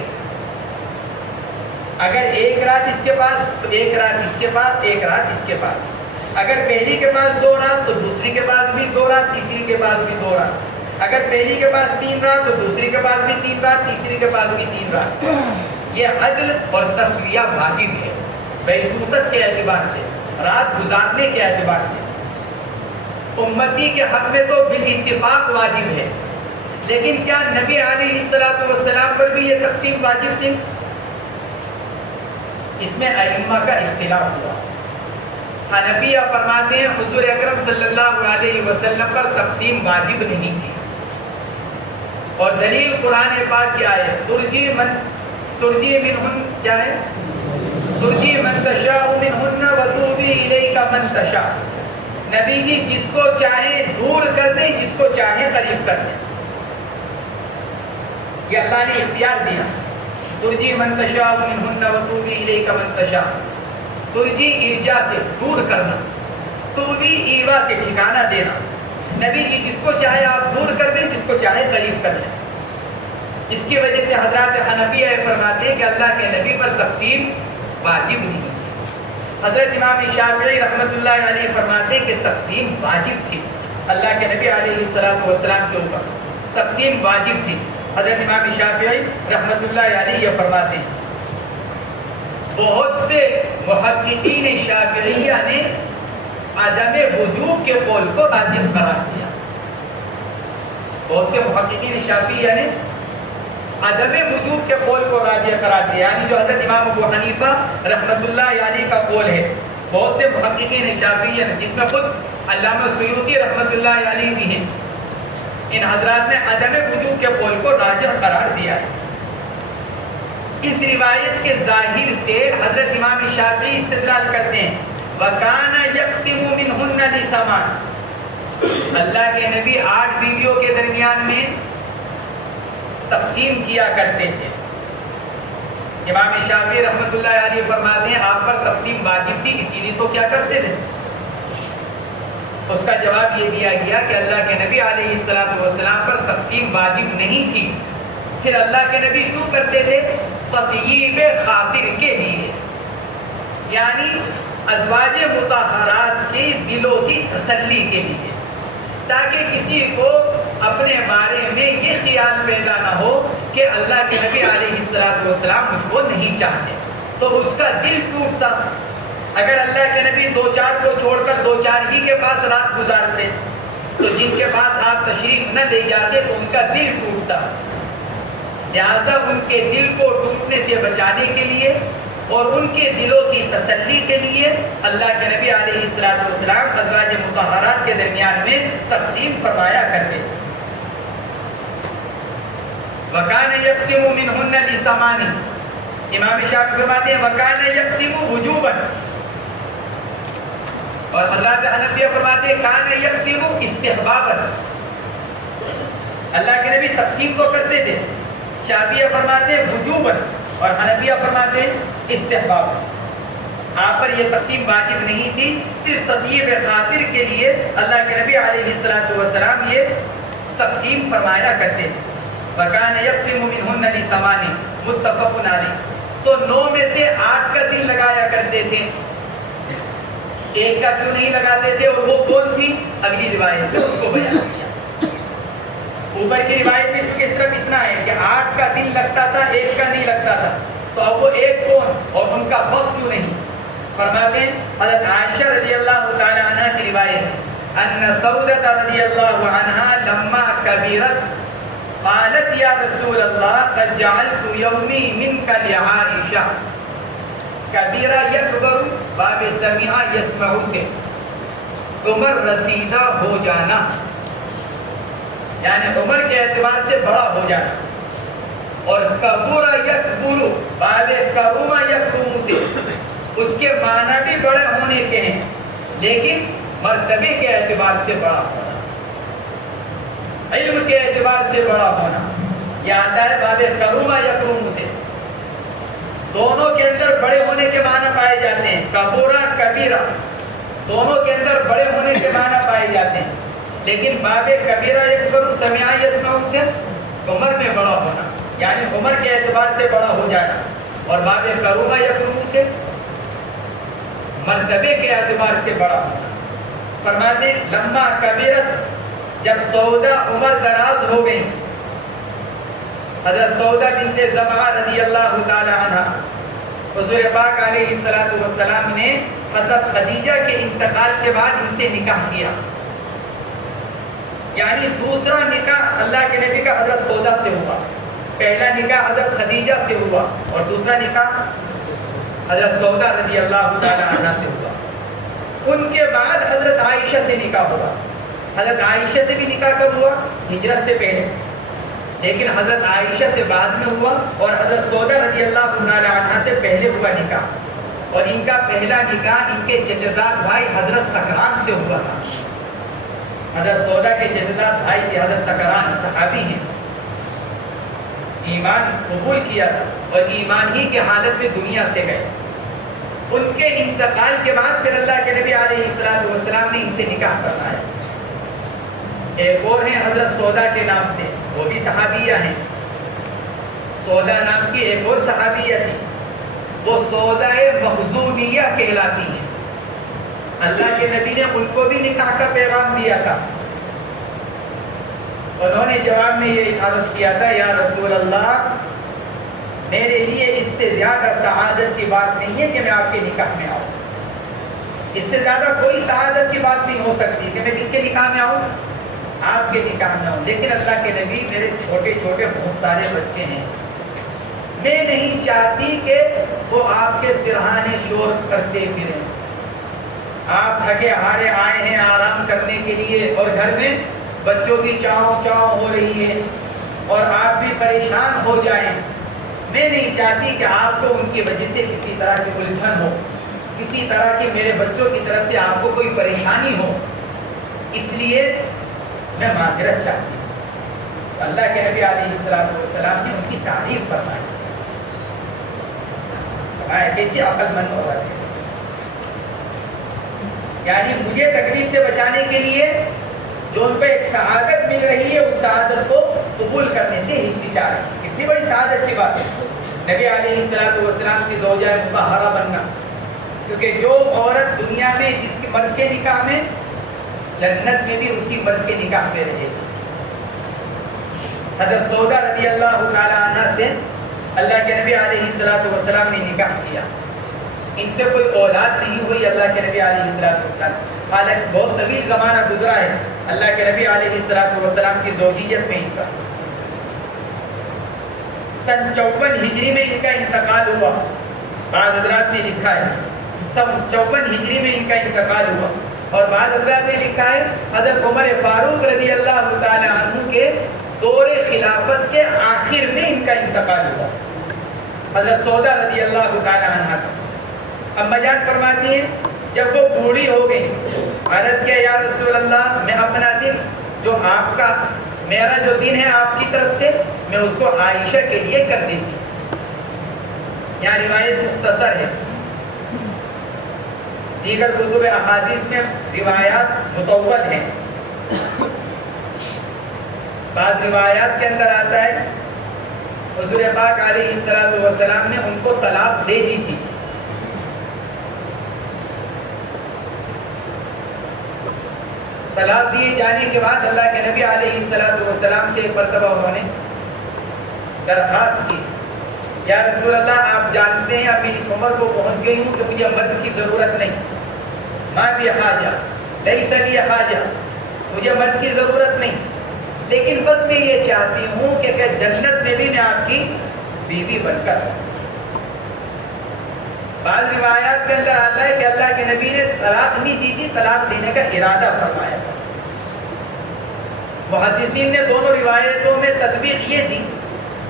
اگر ایک رات اس کے پاس تو ایک رات اس کے پاس، ایک رات اس کے پاس، اگر پہلی کے پاس 2 رات تو دوسری کے پاس بھی 2 رات، تیسری کے پاس بھی 2 رات، اگر پہلی کے پاس 3 رات تو دوسری کے پاس بھی 3 رات، تیسری کے پاس بھی 3 رات۔ یہ عدل اور تسویہ واجب ہے بیدودت کے اعتبار سے، رات گزارنے کے اعتبار سے۔ امتی کے حق میں تو بالاتفاق واجب ہے، لیکن کیا نبی علیہ السلام پر بھی یہ تقسیم واجب تھی؟ اس میں ائمہ کا اختلاف ہوا۔ حنفیہ فرماتے ہیں حضور اکرم صلی اللہ علیہ وسلم پر تقسیم واجب نہیں تھی، اور دلیل قرآن پاک کی آیت ترجی منہن کیا ہے؟ ترجی من تشاء منہن وتوبی الیک من تشاء، نبی جی جس کو چاہے دور کر دیں، جس کو چاہے قریب کر دیں، یہ اللہ نے اختیار دیا۔ ترجی من تشاء منہن وتوبی الیک من تشاء، ترجی ارجا سے دور کرنا، توبی ایوا سے ٹھکانہ دینا، نبی جی جس کو چاہے آپ دور کر دیں، جس کو چاہے قریب کر لیں۔ اس کی وجہ سے حضرات حنفیہ فرماتے ہیں کہ اللہ کے نبی پر تقسیم واجب نہیں۔ حضرت امام شافعی رحمۃ اللہ علیہ فرماتے ہیں کہ تقسیم واجب تھی، اللہ کے نبی علیہ السلام کے اوپر تقسیم واجب تھی۔ حضرت امام شافعی رحمۃ اللہ علیہ یہ فرماتے ہیں۔ بہت سے محققین شافعیہ نے عدم وجوب کے قول کو واجب قرار دیا، بہت سے محققین شافعیہ نے عدم وجوب کے قول کو راجح قرار دیا، یعنی جو حضرت امام ابو حنیفہ رحمۃ اللہ علیہ کا قول ہے بہت سے محققین شافعی ہیں جس میں خود علامہ سیوطی رحمۃ اللہ علیہ بھی ہیں، ان حضرات نے عدم وجوب کے قول کو راجح قرار دیا ہے۔ اس روایت کے ظاہر سے حضرت امام شافعی استدلال کرتے ہیں وَكَانَ يَقْسِمُ مِنْهُنَّ لِسَمَانٍ، اللہ کے نبی 8 بیویوں کے درمیان میں تقسیم کیا کرتے تھے۔ امام شافعی رحمۃ اللہ علیہ فرماتے ہیں آپ پر تقسیم واجب تھی، اسی لیے تو کیا کرتے تھے؟ اس کا جواب یہ دیا گیا کہ اللہ کے نبی علیہ السلام پر تقسیم واجب نہیں تھی، پھر اللہ کے نبی کیوں کرتے تھے؟ تطیب خاطر کے لیے، یعنی ازواج مطہرات کے دلوں کی تسلی کے لیے، تاکہ کسی کو اپنے بارے میں یہ خیال پیدا نہ ہو کہ اللہ کے نبی علیہ السلام مجھ کو نہیں چاہتے، تو اس کا دل ٹوٹتا۔ اگر اللہ کے نبی 2-4 کو چھوڑ کر 2-4 ہی کے پاس رات گزارتے تو جن کے پاس آپ تشریف نہ لے جاتے تو ان کا دل ٹوٹتا، لہذا ان کے دل کو ٹوٹنے سے بچانے کے لیے اور ان کے دلوں کی تسلی کے لیے اللہ کے نبی علیہ السلام ازواج مطہرات کے درمیان میں تقسیم فرمایا کرتے۔ وَكَانَ يَقْسِمُ مِنْهُنَّ لِسَمَانٍ، امام شافعی فرماتے ہیں وَكَانَ يَقْسِمُ وُجُوبًا، اور حضرات حنفیہ فرماتے ہیں كَانَ يَقْسِمُ اسْتِحْبَابًا، اللہ کے نبی تقسیم کو کرتے تھے، شافعیہ فرماتے ہیں وجوبًا اور حنفیہ فرماتے ہیں استحباب۔ آپ پر یہ تقسیم واجب نہیں تھی، صرف تطیب خاطر کے لیے اللہ کے نبی علیہ السلام یہ تقسیم فرمایا کرتے تھے۔ وَكَانَ يَقْسِمُ مِنْهُنَّ لِسَمَانٍ متفق علیہ، تو 9 میں سے 8 کا دل لگایا کرتے تھے، ایک کا کیوں نہیں لگاتے تھے؟ اور وہ کون تھی؟ اگلی روایت سے اس کو بیان کیا۔ اوپر کی روایت میں چونکہ صرف اتنا ہے کہ 8 کا دل لگتا تھا، ایک کا نہیں لگتا تھا، تو اب وہ ایک کون اور ان کا وقت کیوں نہیں؟ فرماتے ہیں حضرت عائشہ رضی اللہ تعالی عنہ کی روایت ان سودہ رضی اللہ عنہا لما کبیرت قالت یا رسول اللہ قد جعلت یومی منک لعائشہ، کبیرہ یکبر باب سمیع یسمع سے عمر رسیدہ ہو جانا، یعنی عمر کے اعتبار سے بڑا ہو جانا، اور کبر یکبر باب کرم یکرم سے اس کے معنی بھی بڑے ہونے کے ہیں لیکن مرتبے کے اعتبار سے بڑا ہونا، علم کے اعتبار سے بڑا ہونا، یہ آتا ہے باب کرم یکرم سے، دونوں کے اندر بڑے ہونے کے معنی پائے جاتے ہیں، کبورہ کبیرہ دونوں کے اندر بڑے ہونے کے معنی پائے جاتے ہیں، لیکن باب کبیرہ یکبر سمع یسمع سے عمر میں بڑا ہونا، یعنی عمر کے اعتبار سے بڑا ہو جانا، اور باب کروما یکرم سے مرتبے کے اعتبار سے بڑا ہونا۔ فرماتے لما کبیرت، جب سودا عمر دراز ہو گئی، حضرت سودا بنت زمعہ رضی اللہ تعالی عنہ، حضور پاک علیہ السلام نے حضرت خدیجہ کے انتقال کے بعد ان سے نکاح کیا، یعنی دوسرا نکاح اللہ کے نبی کا حضرت سودا سے ہوا، پہلا نکاح حضرت خدیجہ سے ہوا اور دوسرا نکاح حضرت سودا رضی اللہ تعالی عنہ سے ہوا۔ ان کے بعد حضرت عائشہ سے نکاح ہوا، حضرت عائشہ سے بھی نکاح کب ہوا؟ ہجرت سے پہلے، لیکن حضرت عائشہ سے بعد میں ہوا، اور حضرت سودا رضی اللہ تعالی عنہ سے پہلے ہوا نکاح، اور ان کا پہلا نکاح ان کے چچزاد بھائی حضرت سکران سے ہوا تھا۔ حضرت سودا کے چچزاد بھائی کے حضرت سکران صحابی ہیں، ایمان قبول کیا تھا اور ایمان ہی کی حالت میں دنیا سے گئے۔ ان کے انتقال کے بعد پھر اللہ کے نبی علیہ السلام نے ان سے نکاح کروایا۔ ایک اور ہیں حضرت سودا کے نام سے، وہ بھی صحابیہ ہیں، سودا نام کی ایک اور صحابیہ تھی، وہ سودا مخزومیہ کہلاتی ہیں۔ اللہ کے نبی نے ان کو بھی نکاح کا پیغام دیا تھا، انہوں نے جواب میں یہ عرض کیا تھا یا رسول اللہ میرے لیے اس سے زیادہ سعادت کی بات نہیں ہے کہ میں آپ کے نکاح میں آؤں، اس سے زیادہ کوئی سعادت کی بات نہیں ہو سکتی کہ میں کس کے نکاح میں آؤں؟ آپ کے نکاح میں آؤں، لیکن اللہ کے نبی میرے چھوٹے چھوٹے بہت سارے بچے ہیں، میں نہیں چاہتی کہ وہ آپ کے سرہانے شور کرتے پھریں، آپ تھکے ہارے آئے ہیں آرام کرنے کے لیے اور گھر میں بچوں کی چاؤں چاؤں ہو رہی ہے اور آپ بھی پریشان ہو جائیں. میں نہیں چاہتی کہ آپ کو ان کی وجہ سے کسی طرح کی الجھن ہو, کسی طرح کی میرے بچوں کی طرف سے آپ کو کوئی پریشانی ہو, اس لیے میں معذرت چاہتی ہوں. اللہ کے نبی علیہ السلام نے ان کی تعریف فرمائی. کیسی عقل مند عورت ہے, یعنی مجھے تکلیف سے بچانے کے لیے جو ان کو ایک سعادت مل رہی ہے اس سعادت کو قبول کرنے سے ہچکچا رہی ہے. کتنی بڑی سعادت کی بات ہے نبی علیہ السلام کی زوجہ مطہرہ بننا, کیونکہ جو عورت دنیا میں جس کے مرد کے نکاح میں, جنت میں بھی اسی مرد کے نکاح پہ رہے گی. حضرت سودا رضی اللہ تعالی عنہ سے اللہ کے نبی علیہ السلام نے نکاح کیا. ان سے کوئی اولاد نہیں ہوئی. اللہ کے نبی علیہ السلام, حالانکہ بہت طویل زمانہ گزرا ہے اللہ کے نبی علیہ السلام کی زوجیت میں. ان کا سن 54 ہجری میں ان کا انتقال ہوا. بعض حضرات نے لکھا ہے سن 54 ہجری میں ان کا انتقال ہوا, اور بعض حضرات نے لکھا ہے حضرت عمر فاروق رضی اللہ تعالی عنہ کے دور خلافت کے آخر میں ان کا انتقال ہوا. حضرت سودا رضی اللہ تعالی عنہ کا اما جان فرماتی ہیں جب وہ بوڑھی ہو گئی, عرض کیا یا رسول اللہ, میں اپنا دن جو آپ کا میرا جو دن ہے آپ کی طرف سے میں اس کو عائشہ کے لیے کر دیتی. یہاں روایت مختصر ہے, دیگر کتب احادیث میں روایات مطول ہیں. بعض روایات کے اندر آتا ہے حضور پاک علیہ السلام نے ان کو طلاق دے دی تھی. طلاق دیے جانے کے بعد اللہ کے نبی علیہ السلام سے ایک مرتبہ انہوں نے درخواست کی, یا رسول اللہ آپ جانتے ہیں ابھی اس عمر کو پہنچ گئی ہوں کہ مجھے مرد کی ضرورت نہیں. ماں بھی حاجہ لیس لی حاجہ, مجھے مرد کی ضرورت نہیں, لیکن بس میں یہ چاہتی ہوں کہ جنت میں بھی میں آپ کی بیوی بن کر. بعض روایات کے اندر آتا ہے کہ اللہ کے نبی نے طلاق نہیں دی تھی, طلاق دینے کا ارادہ فرمایا تھا. محدثین نے دونوں روایتوں میں تطبیق یہ دی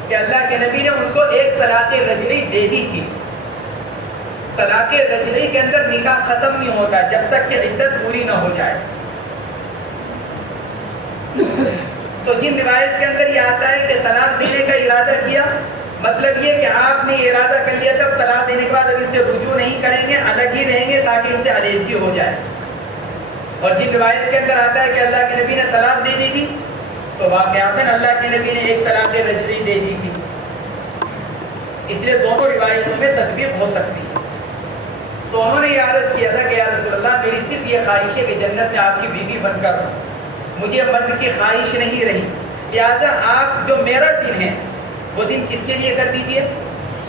کہ اللہ کے نبی نے ان کو ایک طلاق رجعی دے دی تھی. طلاق رجعی کے اندر نکاح ختم نہیں ہوتا جب تک کہ عدت پوری نہ ہو جائے. تو جن روایت کے اندر یہ آتا ہے کہ طلاق دینے کا ارادہ کیا, مطلب یہ کہ آپ نے ارادہ کر لیا تھا طلاق دینے کے بعد اب ان سے رجوع نہیں کریں گے, الگ ہی رہیں گے تاکہ ان سے علیحدگی ہو جائے. اور جن روایت کے اندر آتا ہے کہ اللہ کے نبی نے طلاق دے دی تھی, تو واقعات اللہ کے نبی نے ایک طلاق رجعی دے دی تھی. اس لیے دونوں روایتوں میں تطبیق ہو سکتی ہے. تو انہوں نے یہ عرض کیا تھا کہ یا رسول اللہ میری صرف یہ خواہش ہے کہ جنت میں آپ کی بیوی بن کر رہوں, مجھے مرد کی خواہش نہیں رہی, لہٰذا آپ جو میرا دن ہے وہ دن کس کے لیے کر دیجیے,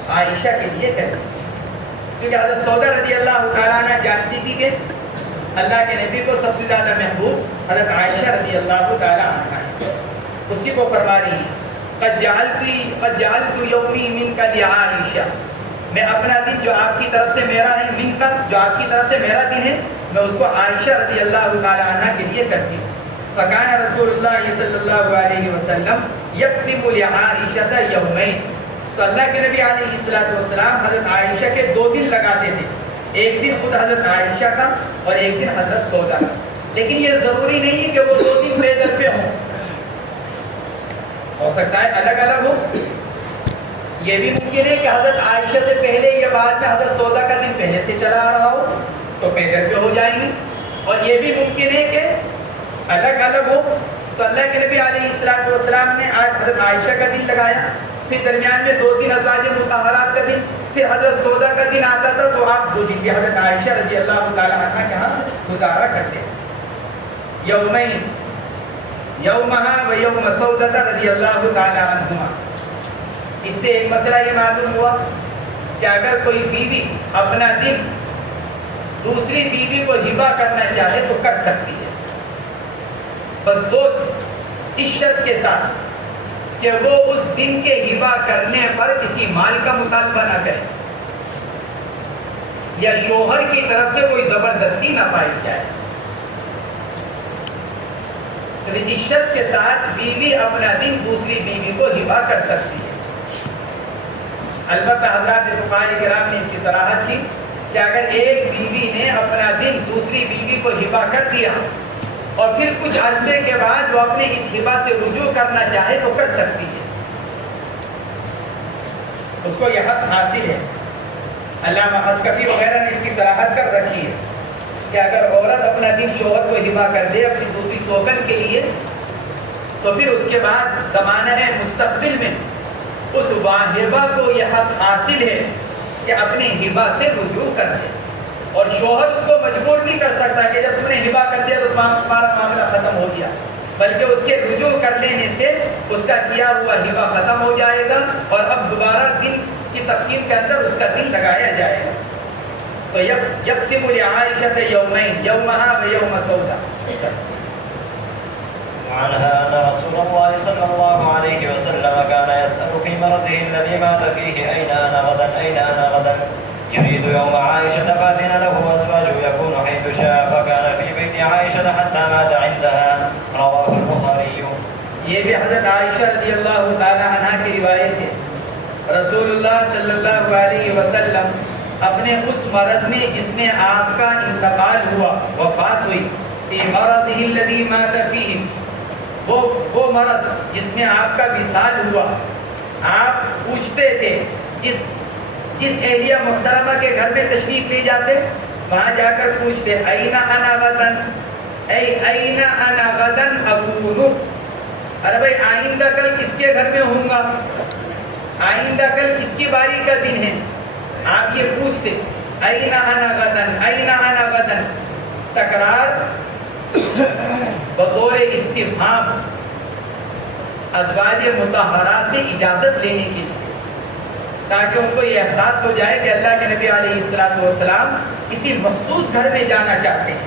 عائشہ کے لیے کر دیجیے. کیونکہ حضرت سودا رضی اللہ تعالیٰ عنہ جانتی تھی کہ اللہ کے نبی کو سب سے زیادہ محبوب حضرت عائشہ رضی اللہ تعالیٰ عنہ ہے. اسی کو فرما رہی ہے قد جعلت یومی منک لعائشہ, میں اپنا دن جو آپ کی طرف سے میرا ہے, من کا جو آپ کی طرف سے میرا دن ہے, میں اس کو عائشہ رضی اللہ تعالیٰ عنہ کے لیے کرتی ہوں. فکان رسول اللہ صلی اللہ علیہ وسلم یقسم لعائشہ یومین, تو اللہ کے نبی علیہ السلام حضرت عائشہ کے 2 دن لگاتے تھے, ایک دن خود حضرت عائشہ کا اور ایک دن حضرت سودا کا. لیکن یہ ضروری نہیں ہے کہ وہ 2 دن پیدل پہ ہوں, ہو سکتا ہے الگ الگ ہو. یہ بھی ممکن ہے کہ حضرت عائشہ سے پہلے یا بعد میں حضرت سودا کا دن پہلے سے چلا آ رہا ہو تو پیدل پہ ہو جائیں گی, اور یہ بھی ممکن ہے کہ الگ الگ ہو. تو اللہ کے نبی علیہ السلام نے آج حضرت عائشہ کا دن لگایا, پھر درمیان میں 2 دن ازواج مطہرات کا دن, پھر حضرت سودا کا دن آتا تھا تو آپ 2 دن بھی حضرت عائشہ رضی اللہ تعالیٰ عنہ کے ہاں گزارا کرتے. یومین یومہا و یوم سودہ رضی اللہ تعالیٰ عنہما. اس سے ایک مسئلہ یہ معلوم ہوا کہ اگر کوئی بیوی اپنا دن دوسری بیوی کو ہبہ کرنا چاہے تو کر سکتی ہے, بس اس شرط کے ساتھ کہ وہ اس دن کے ہبہ کرنے پر کسی مال کا مطالبہ نہ کرے. یا شوہر کی طرف سے کوئی زبردستی نہ پائی جائے۔ اس شرط کے ساتھ بیوی اپنا دن دوسری بیوی کو ہبہ کر سکتی ہے۔ البتہ حضرات فقہاء کرام نے اس کی صراحت کی کہ اگر ایک بیوی نے اپنا دن دوسری بیوی کو ہبہ کر دیا اور پھر کچھ عرصے کے بعد وہ اپنے اس ہبہ سے رجوع کرنا چاہے تو کر سکتی ہے، اس کو یہ حق حاصل ہے۔ علامہ حسکفی وغیرہ نے اس کی صراحت کر رکھی ہے کہ اگر عورت اپنا دن شوہر کو ہبہ کر دے اپنی دوسری سوکن کے لیے تو پھر اس کے بعد زمانہ مستقبل میں اس واہبہ کو یہ حق حاصل ہے کہ اپنے ہبہ سے رجوع کر دے، اور شوہر اس کو مجبور نہیں کر سکتا کہ جب تم نے ہبہ کر دیا تو تمہارا معاملہ ختم ہو گیا، بلکہ اس کے رجوع کر لینے سے اس کا کیا ہوا ہبہ ختم ہو جائے گا اور اب دوبارہ دن کی تقسیم کے اندر اس کا دن لگایا جائے گا۔ تو یقسم لعائشہ یومین یومہا و یوم سودا۔ وعنها أن رسول الله صلى الله عليه وسلم كان يسأل في مرضه الذي مات فيه أين أنا غدا أين أنا غدا، يريد يوم عائشة فأذن له أزواجه يكون حيث شاء، فكان في بيت عائشة حتى مات عندها، رواه البخاري۔ یہ بھی حضرت عائشہ رضی اللہ تعالی عنہ کی روایت ہے۔ رسول اللہ صلی اللہ علیہ وسلم اپنے اس مرض میں جس میں آپ کا انتقال ہوا، وفات ہوئی، فی مرضہ الذی مات فیہ، وہ مرض جس میں آپ کا وصال ہوا، آپ پوچھتے تھے جس اہلیہ محترمہ کے گھر میں تشریف لے جاتے وہاں جا کر پوچھتے این انا غدن، این انا غدن اکون، ارے بھائی آئندہ کل کس کے گھر میں ہوں گا، آئندہ کل کس کی باری کا دن ہے، آپ یہ پوچھتے این انا غدن این انا غدن، تکرار بطور استفہام ازواج مطہرات سے اجازت لینے کے لیے، تاکہ ان کو یہ احساس ہو جائے کہ اللہ کے نبی علیہ السلام کسی مخصوص گھر میں جانا چاہتے ہیں۔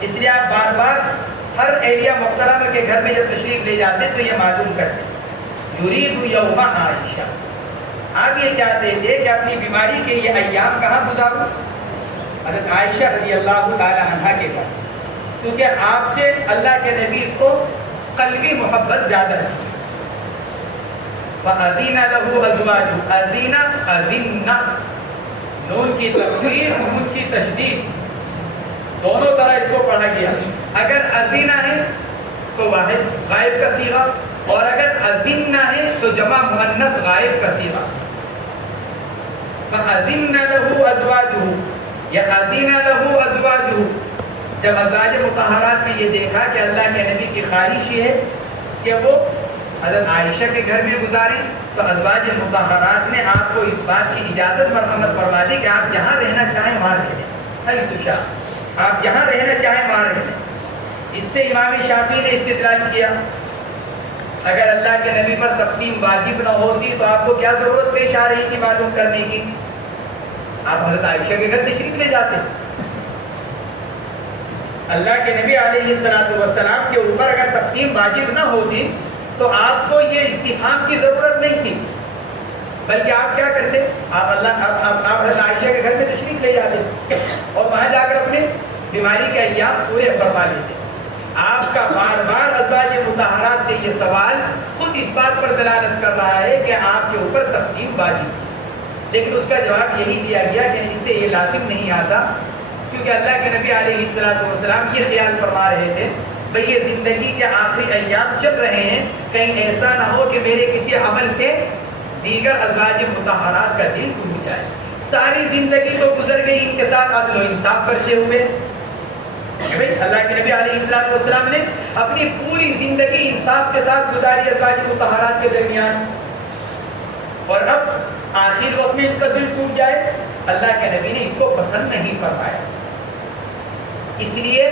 اس لیے آپ بار بار ہر اہلیہ محترمہ کے گھر میں جب تشریف لے جاتے تو یہ معلوم کرتے یرید یوم عائشہ، آپ یہ چاہتے تھے کہ اپنی بیماری کے یہ ایام کہاں گزاروں، حضرت عائشہ رضی اللہ تعالی عنہ کے گھر، کیونکہ آپ سے اللہ کے نبی کو قلبی محبت زیادہ ہے۔ فَأَذِنَ لَهُ أَزْوَاجُهُ، أَذِنَ أَذِنَّ، نون کی تفسیر نون کی تشدید دونوں طرح اس کو پڑھا گیا، اگر أَذِنَ ہے تو واحد غائب کا صیغہ، اور اگر أَذِنَّ ہے تو جمع مؤنث غائب کا صیغہ۔ فَأَذِنَّ لَهُ أَزْوَاجُهُ یا أَذِنَ لَهُ أَزْوَاجُهُ، جب ازواج مطہرات نے یہ دیکھا کہ اللہ کے نبی کی خواہش یہ ہے کہ وہ حضرت عائشہ کے گھر میں گزاریں، تو ازواج مطہرات نے آپ کو اس بات کی اجازت مرحمت فرما دی کہ آپ جہاں رہنا چاہیں وہاں رہیں، حیث شاء، آپ جہاں رہنا چاہیں وہاں رہیں۔ اس سے امام شافعی نے استدلال کیا اگر اللہ کے نبی پر تقسیم واجب نہ ہوتی تو آپ کو کیا ضرورت پیش آ رہی تھی معلوم کرنے کی، آپ حضرت عائشہ کے گھر تشریف لے جاتے۔ اللہ کے نبی علیہ السلام کے اوپر اگر تقسیم واجب نہ ہوتی تو آپ کو یہ استفہام کی ضرورت نہیں تھی، بلکہ آپ کیا کرتے، آپ حضرت عائشہ کے گھر میں تشریف لے جاتے اور وہاں جا کر اپنے بیماری کے ایام پورے فرما لیتے۔ آپ کا بار بار ازواج مطہرات سے یہ سوال خود اس بات پر دلالت کر رہا ہے کہ آپ کے اوپر تقسیم واجب، لیکن اس کا جواب یہی دیا گیا کہ اس سے یہ لازم نہیں آتا، کیونکہ اللہ کے نبی علیہ السلام یہ خیال فرما رہے تھے بھئی یہ زندگی کے آخری ایام چل رہے ہیں، کہیں ایسا نہ ہو کہ میرے کسی عمل سے دیگر ازواج مطہرات کا دل ٹوٹ جائے، ساری زندگی تو گزر گئی ان کے ساتھ عدل و انصاف کرتے ہوئے۔ اللہ کے نبی علیہ السلام نے اپنی پوری زندگی انصاف کے ساتھ گزاری ازواج مطہرات کے درمیان، اور اب آخر وقت میں ان کا دل ٹوٹ جائے، اللہ کے نبی نے اس کو پسند نہیں فرمایا۔ اس لیے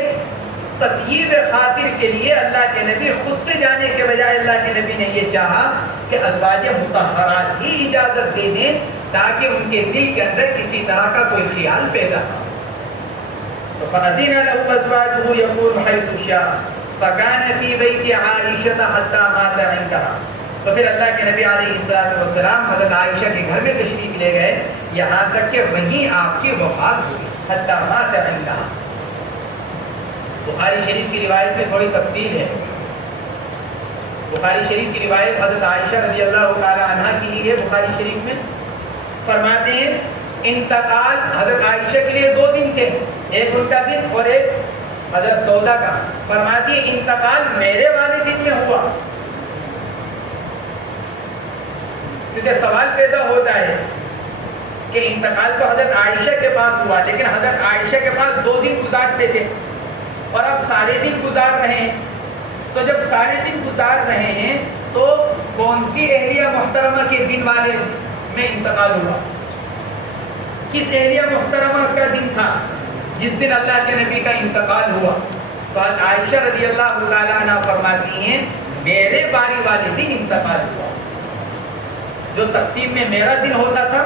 تطیب خاطر کے لیے اللہ کے نبی خود سے جانے کے بجائے اللہ کے نبی نے یہ چاہا کہ ازواج مطہرات ہی اجازت دے دیں تاکہ ان کے دل کے اندر کسی طرح کا کوئی خیال پیدا ہو۔ تو فَأَذِنَ لَهُ أَزْوَاجُهُ يَكُونُ حَيْثُ شَاءَ فَكَانَ فِي بَيْتِ عَائِشَةَ حَتَّى مَاتَ عِندَهَا، تو پھر اللہ کے نبی علیہ السلام حضرت عائشہ کے گھر میں تشریف لے گئے، یہاں تک کہ وہیں آپ کی وفات ہوئی، حتی مات عندہا۔ بخاری شریف کی روایت میں تھوڑی تفصیل ہے۔ بخاری شریف کی روایت حضرت عائشہ رضی اللہ تعالی عنہ کی ہے۔ بخاری شریف میں فرماتے ہیں انتقال حضرت عائشہ کے لیے 2 دن تھے، ایک ان کا دن اور ایک حضرت سودا کا۔ فرماتی ہے انتقال میرے والے دن میں ہوا، کیونکہ سوال پیدا ہوتا ہے کہ انتقال تو حضرت عائشہ کے پاس ہوا، لیکن حضرت عائشہ کے پاس 2 دن گزارتے تھے اور اب سارے دن گزار رہے ہیں۔ تو جب سارے دن گزار رہے ہیں تو کون سی اہلیہ محترمہ کے دن والے میں انتقال ہوا؟ کس اہلیہ محترمہ کا دن تھا جس دن اللہ کے نبی کا انتقال ہوا؟ تو عائشہ رضی اللہ تعالیٰ عنہ فرماتی ہیں میرے باری والے دن انتقال ہوا، جو تقسیم میں میرا دن ہوتا تھا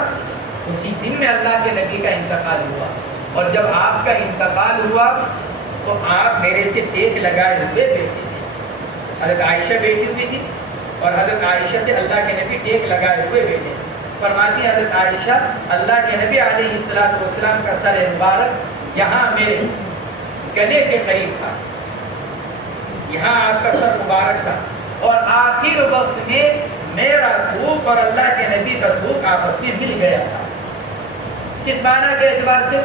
اسی دن میں اللہ کے نبی کا انتقال ہوا۔ اور جب آپ کا انتقال ہوا تو آپ میرے سے ٹیک لگائے ہوئے بیٹھے تھے۔ حضرت عائشہ بیٹھی ہوئی تھی اور حضرت عائشہ سے اللہ کے نبی ٹیک لگائے ہوئے بیٹھے۔ فرماتی ہے حضرت عائشہ اللہ کے نبی علیہ السلام کا سر مبارک یہاں میرے گلے کے قریب تھا، یہاں آپ کا سر مبارک تھا، اور آخر وقت میں میرا تھوک اور اللہ کے نبی کا تھوک آپس میں مل گیا تھا۔ کس معنی کے اعتبار سے؟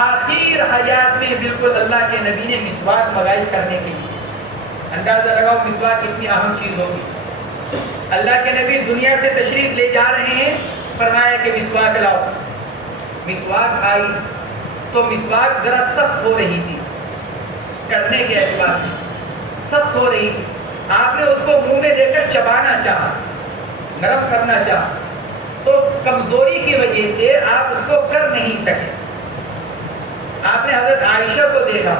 آخر حیات میں بالکل اللہ کے نبی نے مسواک مگائی کرنے کے لیے، اندازہ لگاؤ مسواک کتنی اہم چیز ہوگی۔ اللہ کے نبی دنیا سے تشریف لے جا رہے ہیں، فرمایا کہ مسواک لاؤ۔ مسواک آئی تو مسواک ذرا سخت ہو رہی تھی، کرنے کے اعتبار سے سخت ہو رہی تھی۔ آپ نے اس کو منہ میں لے کر چبانا چاہا، نرم کرنا چاہا، تو کمزوری کی وجہ سے آپ اس کو کر نہیں سکے۔ آپ نے حضرت عائشہ کو دیکھا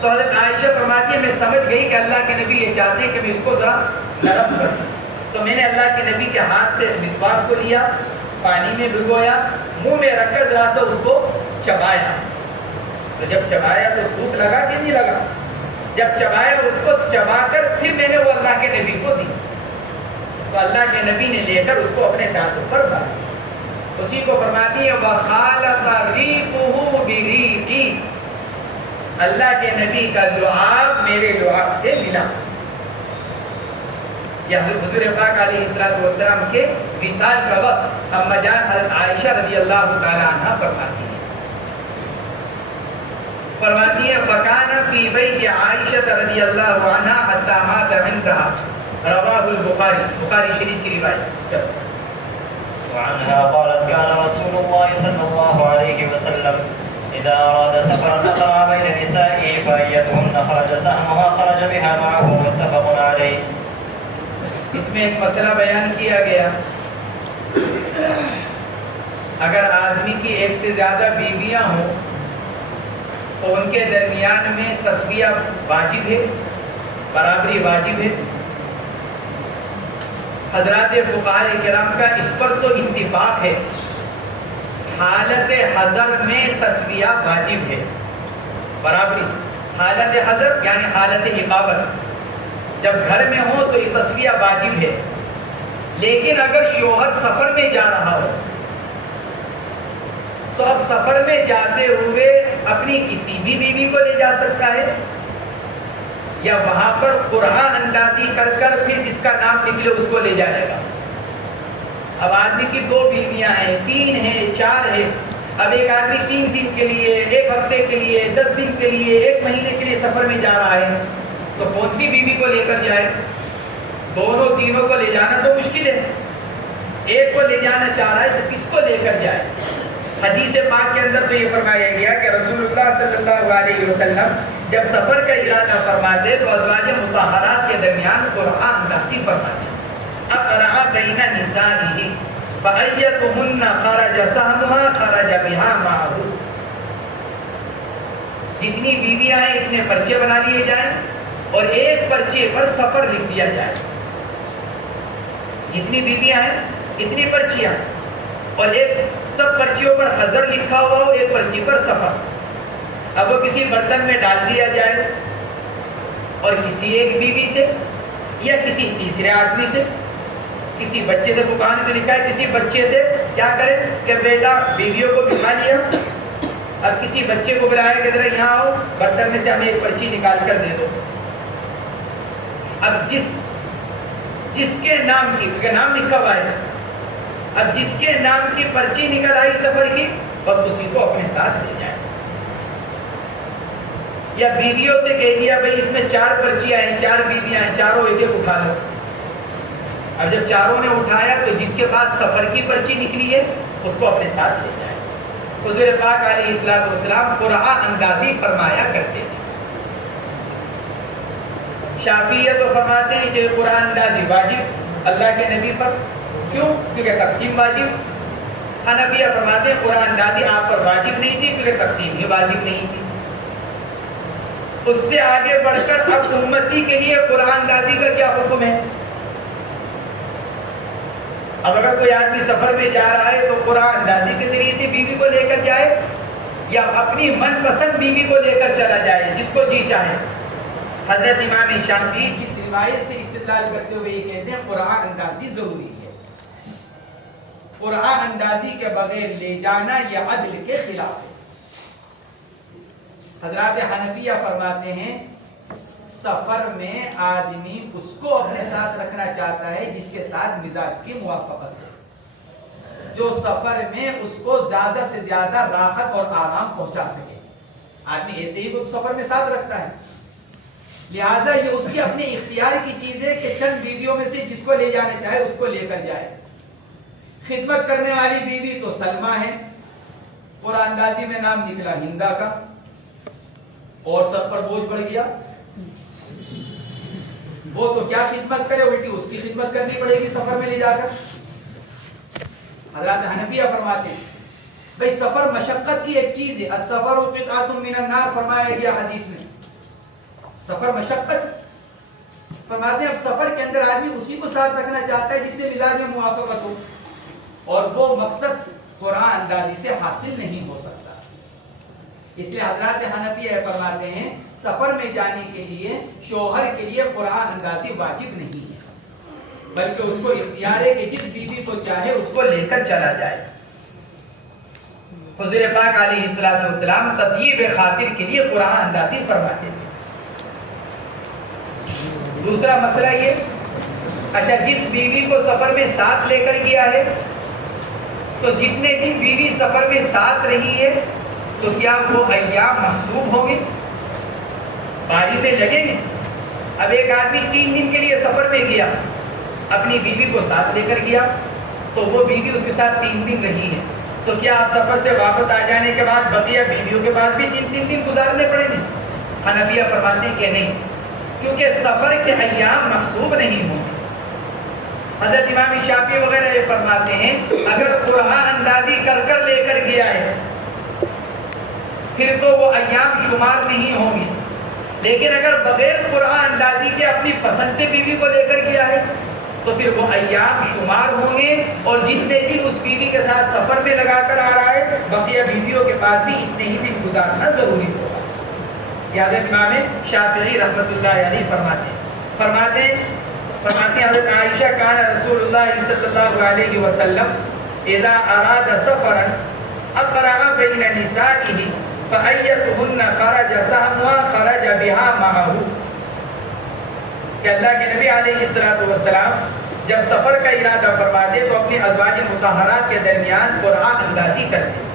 تو حضرت عائشہ فرماتی ہے میں سمجھ گئی کہ اللہ کے نبی یہ چاہتے ہیں کہ میں اس کو ذرا نرم کر دوں، تو میں نے اللہ کے نبی کے ہاتھ سے مسواک کو لیا، پانی میں بھگویا، منہ میں رکھ کر ذرا سا اس کو چبایا۔ تو جب چبایا تو بھوک لگا کہ نہیں لگا؟ جب چبایا اس کو چبا کر پھر میں نے وہ اللہ کے نبی کو دی، تو اللہ کے نبی نے لے کر اس کو اپنے دانتوں پر ڈالا۔ اسی کو فرماتی ہے وَخَالَطَ رِيقُهُ بِرِيقِي، اللہ کے نبی کا لعاب میرے لعاب سے ملا۔ یہ حضور پاک علیہ السلام کے وصال کا وقت اما جان حضرت عائشہ رضی اللہ تعالی عنہ فرماتی ہیں۔ فرماتی ہے فَكَانَ فِي بَيْتِ عَائِشَةَ رضی اللہ عنہ حَتَّى مَاتَ عِندَهَا، رواہ البخاری، بخاری شریف کی روایت۔ وعنها قالت كان رسول الله صلى الله عليه وسلم إذا أراد سفرا أقرع بين نسائه فأيتهن خرج سهمها خرج بها معه، متفق عليه۔ اس میں ایک مسئلہ بیان کیا گیا، اگر آدمی کی ایک سے زیادہ بیویاں ہوں تو ان کے درمیان میں تسویہ واجب ہے، برابری واجب ہے۔ حضرات فقہاء کرام کا اس پر تو اتفاق ہے، حالت حضر میں تسویہ واجب ہے، برابری۔ حالت حضر یعنی حالت اقامت، جب گھر میں ہو تو یہ تسویہ واجب ہے، لیکن اگر شوہر سفر میں جا رہا ہو تو اب سفر میں جاتے ہوئے اپنی کسی بھی بیوی کو لے جا سکتا ہے، یا وہاں پر قرآن اندازی کر کر پھر جس کا نام نکلے اس کو لے جائے گا۔ اب آدمی کی 2 بیویاں ہیں، 3 ہیں، 4 ہیں، اب ایک آدمی 3 دن کے لیے، 1 ہفتے کے لیے، 10 دن کے لیے، 1 مہینے کے لیے سفر میں جا رہا ہے، تو کون سی بیوی کو لے کر جائے؟ دونوں تینوں کو لے جانا تو مشکل ہے، ایک کو لے جانا چاہ رہا ہے تو کس کو لے کر جائے؟ حدیث پاک کے اندر تو یہ فرمایا گیا کہ رسول اللہ صلی اللہ علیہ وسلم جب سفر کا ارادہ فرماتے تو ازواج مطہرات کے درمیان قرآن نازل فرماتے، اقرع بین نسائہ فأیتہن خرج سہمها خرج بها معه، جتنی بیویاں ہیں اتنے پرچے بنا لیے جائیں اور ایک پرچے پر سفر لکھ دیا جائے، جتنی بیویاں ہیں اتنی پرچیاں، اور ایک سب پرچیوں پر حضر لکھا ہوا ہو، ایک پرچی پر سفر۔ اب وہ کسی برتن میں ڈال دیا جائے اور کسی ایک بیوی سے یا کسی تیسرے آدمی سے، کسی بچے سے، فقہاء نے لکھا ہے کسی بچے سے کیا کرے کہ بیٹا بیویوں کو بٹھا لیا، اب کسی بچے کو بلایا کہ ذرا یہاں آؤ، برتن میں سے ہمیں ایک پرچی نکال کر دے دو۔ اب جس کے نام کی، کیونکہ نام لکھا ہوا ہے، اب جس کے نام کی پرچی نکل آئی سفر کی، اب اسی کو اپنے ساتھ لے جائے۔ یا بیویوں سے کہہ دیا بھئی اس میں 4 پرچیاں ہیں، 4 بیویاں ہیں، چاروں ایک ایک اٹھا لو۔ اب جب چاروں نے اٹھایا تو جس کے پاس سفر کی پرچی نکلی ہے اس کو اپنے ساتھ لے جائے۔ حضور پاک علیہ السلام قرعہ اندازی فرمایا کرتے تھے۔ شافعیہ تو فرماتے ہیں کہ قرعہ اندازی واجب اللہ کے نبی پر، کیوں؟ کیونکہ تقسیم واجب۔ حنفیہ فرماتے ہیں قرعہ اندازی آپ پر واجب نہیں تھی کیونکہ تقسیم ہی واجب نہیں تھی۔ اس سے آگے بڑھ کر اب امتی کے لیے قرعہ اندازی کا کیا حکم ہے؟ اب اگر کوئی آدمی سفر میں جا رہا ہے تو قرعہ اندازی کے ذریعے سے بیوی کو لے کر جائے یا اپنی من پسند بیوی کو لے کر چلا جائے، جس کو جی چاہے۔ حضرت امام شافعی اس روایت سے استدلال کرتے ہوئے یہ کہتے ہیں قرعہ اندازی ضروری ہے۔ قرعہ اندازی کے بغیر لے جانا یہ عدل کے خلاف ہے۔ حضرات حنفیہ فرماتے ہیں سفر میں آدمی اس کو اپنے ساتھ رکھنا چاہتا ہے جس کے ساتھ مزاج کی موافقت ہے، جو سفر میں اس کو زیادہ سے زیادہ راحت اور آرام پہنچا سکے۔ آدمی ایسے ہی سفر میں ساتھ رکھتا ہے، لہٰذا یہ اس کی اپنے اختیار کی چیز ہے کہ چند بیویوں میں سے جس کو لے جانا چاہے اس کو لے کر جائے۔ خدمت کرنے والی بیوی تو سلمہ ہے، قرعہ اندازی میں نام نکلا ہندا کا، اور سب پر بوجھ بڑھ گیا، وہ تو کیا خدمت کرے، الٹی اس کی خدمت کرنی پڑے گی سفر میں لے جا کر۔ حضرات حنفیہ فرماتے ہیں بھئی سفر مشقت کی ایک چیز ہے، السفر قطعۃ من النار فرمایا گیا حدیث میں، سفر مشقت۔ فرماتے ہیں اب سفر کے اندر آدمی اسی کو ساتھ رکھنا چاہتا ہے جس سے مزاج میں موافقت ہو، اور وہ مقصد قرعہ اندازی سے حاصل نہیں ہو سکتا۔ اس لیے حضرات حنفیہ فرماتے ہیں سفر میں جانے کے لیے شوہر کے لیے قرعہ اندازی واجب نہیں ہے، بلکہ اس کو اختیار ہے کہ جس بیوی کو چاہے اس کو لے کر چلا جائے۔ حضور پاک علیہ السلام تطیب خاطر کے لیے قرعہ اندازی فرماتے تھے۔ دوسرا مسئلہ یہ، اچھا جس بیوی کو سفر میں ساتھ لے کر گیا ہے تو جتنے دن بیوی سفر میں ساتھ رہی ہے تو کیا وہ ایام محسوب ہوں گے، باری میں لگیں گے؟ اب ایک آدمی 3 دن کے لیے سفر میں گیا، اپنی بیوی کو ساتھ لے کر گیا تو وہ بیوی اس کے ساتھ 3 دن رہی ہے، تو کیا آپ سفر سے واپس آ جانے کے بعد بقیہ بیویوں کے پاس بھی 3 دن گزارنے پڑیں گے؟ حنفیہ فرماتے ہیں کہ نہیں، کیونکہ سفر کے ایام محسوب نہیں ہوں۔ حضرت امام شافعی وغیرہ یہ فرماتے ہیں اگر قرعہ اندازی کر کر لے کر گیا ہے پھر تو وہ ایام شمار نہیں ہوں گے، لیکن اگر بغیر قرعہ اندازی کے اپنی پسند سے بیوی کو لے کر گیا ہے تو پھر وہ ایام شمار ہوں گے، اور جتنے دن اس بیوی کے ساتھ سفر میں لگا کر آ رہا ہے بقیہ بیویوں کے پاس بھی اتنے ہی دن گزارنا ضروری ہوگا۔ حضرت امام شافعی رحمۃ اللہ علیہ فرماتے ہیں حضرت عائشہ کان رسول اللہ صلی اللہ علیہ وسلم اذا اراد سفرا اقرع بین نسائه فأيتهن خرج سهمها خرج بها معه، کہ اللہ کے نبی علیہ السلام جب سفر کا ارادہ فرماتے تو اپنی ازواج مطہرات کے درمیان قرعہ اندازی کرتے،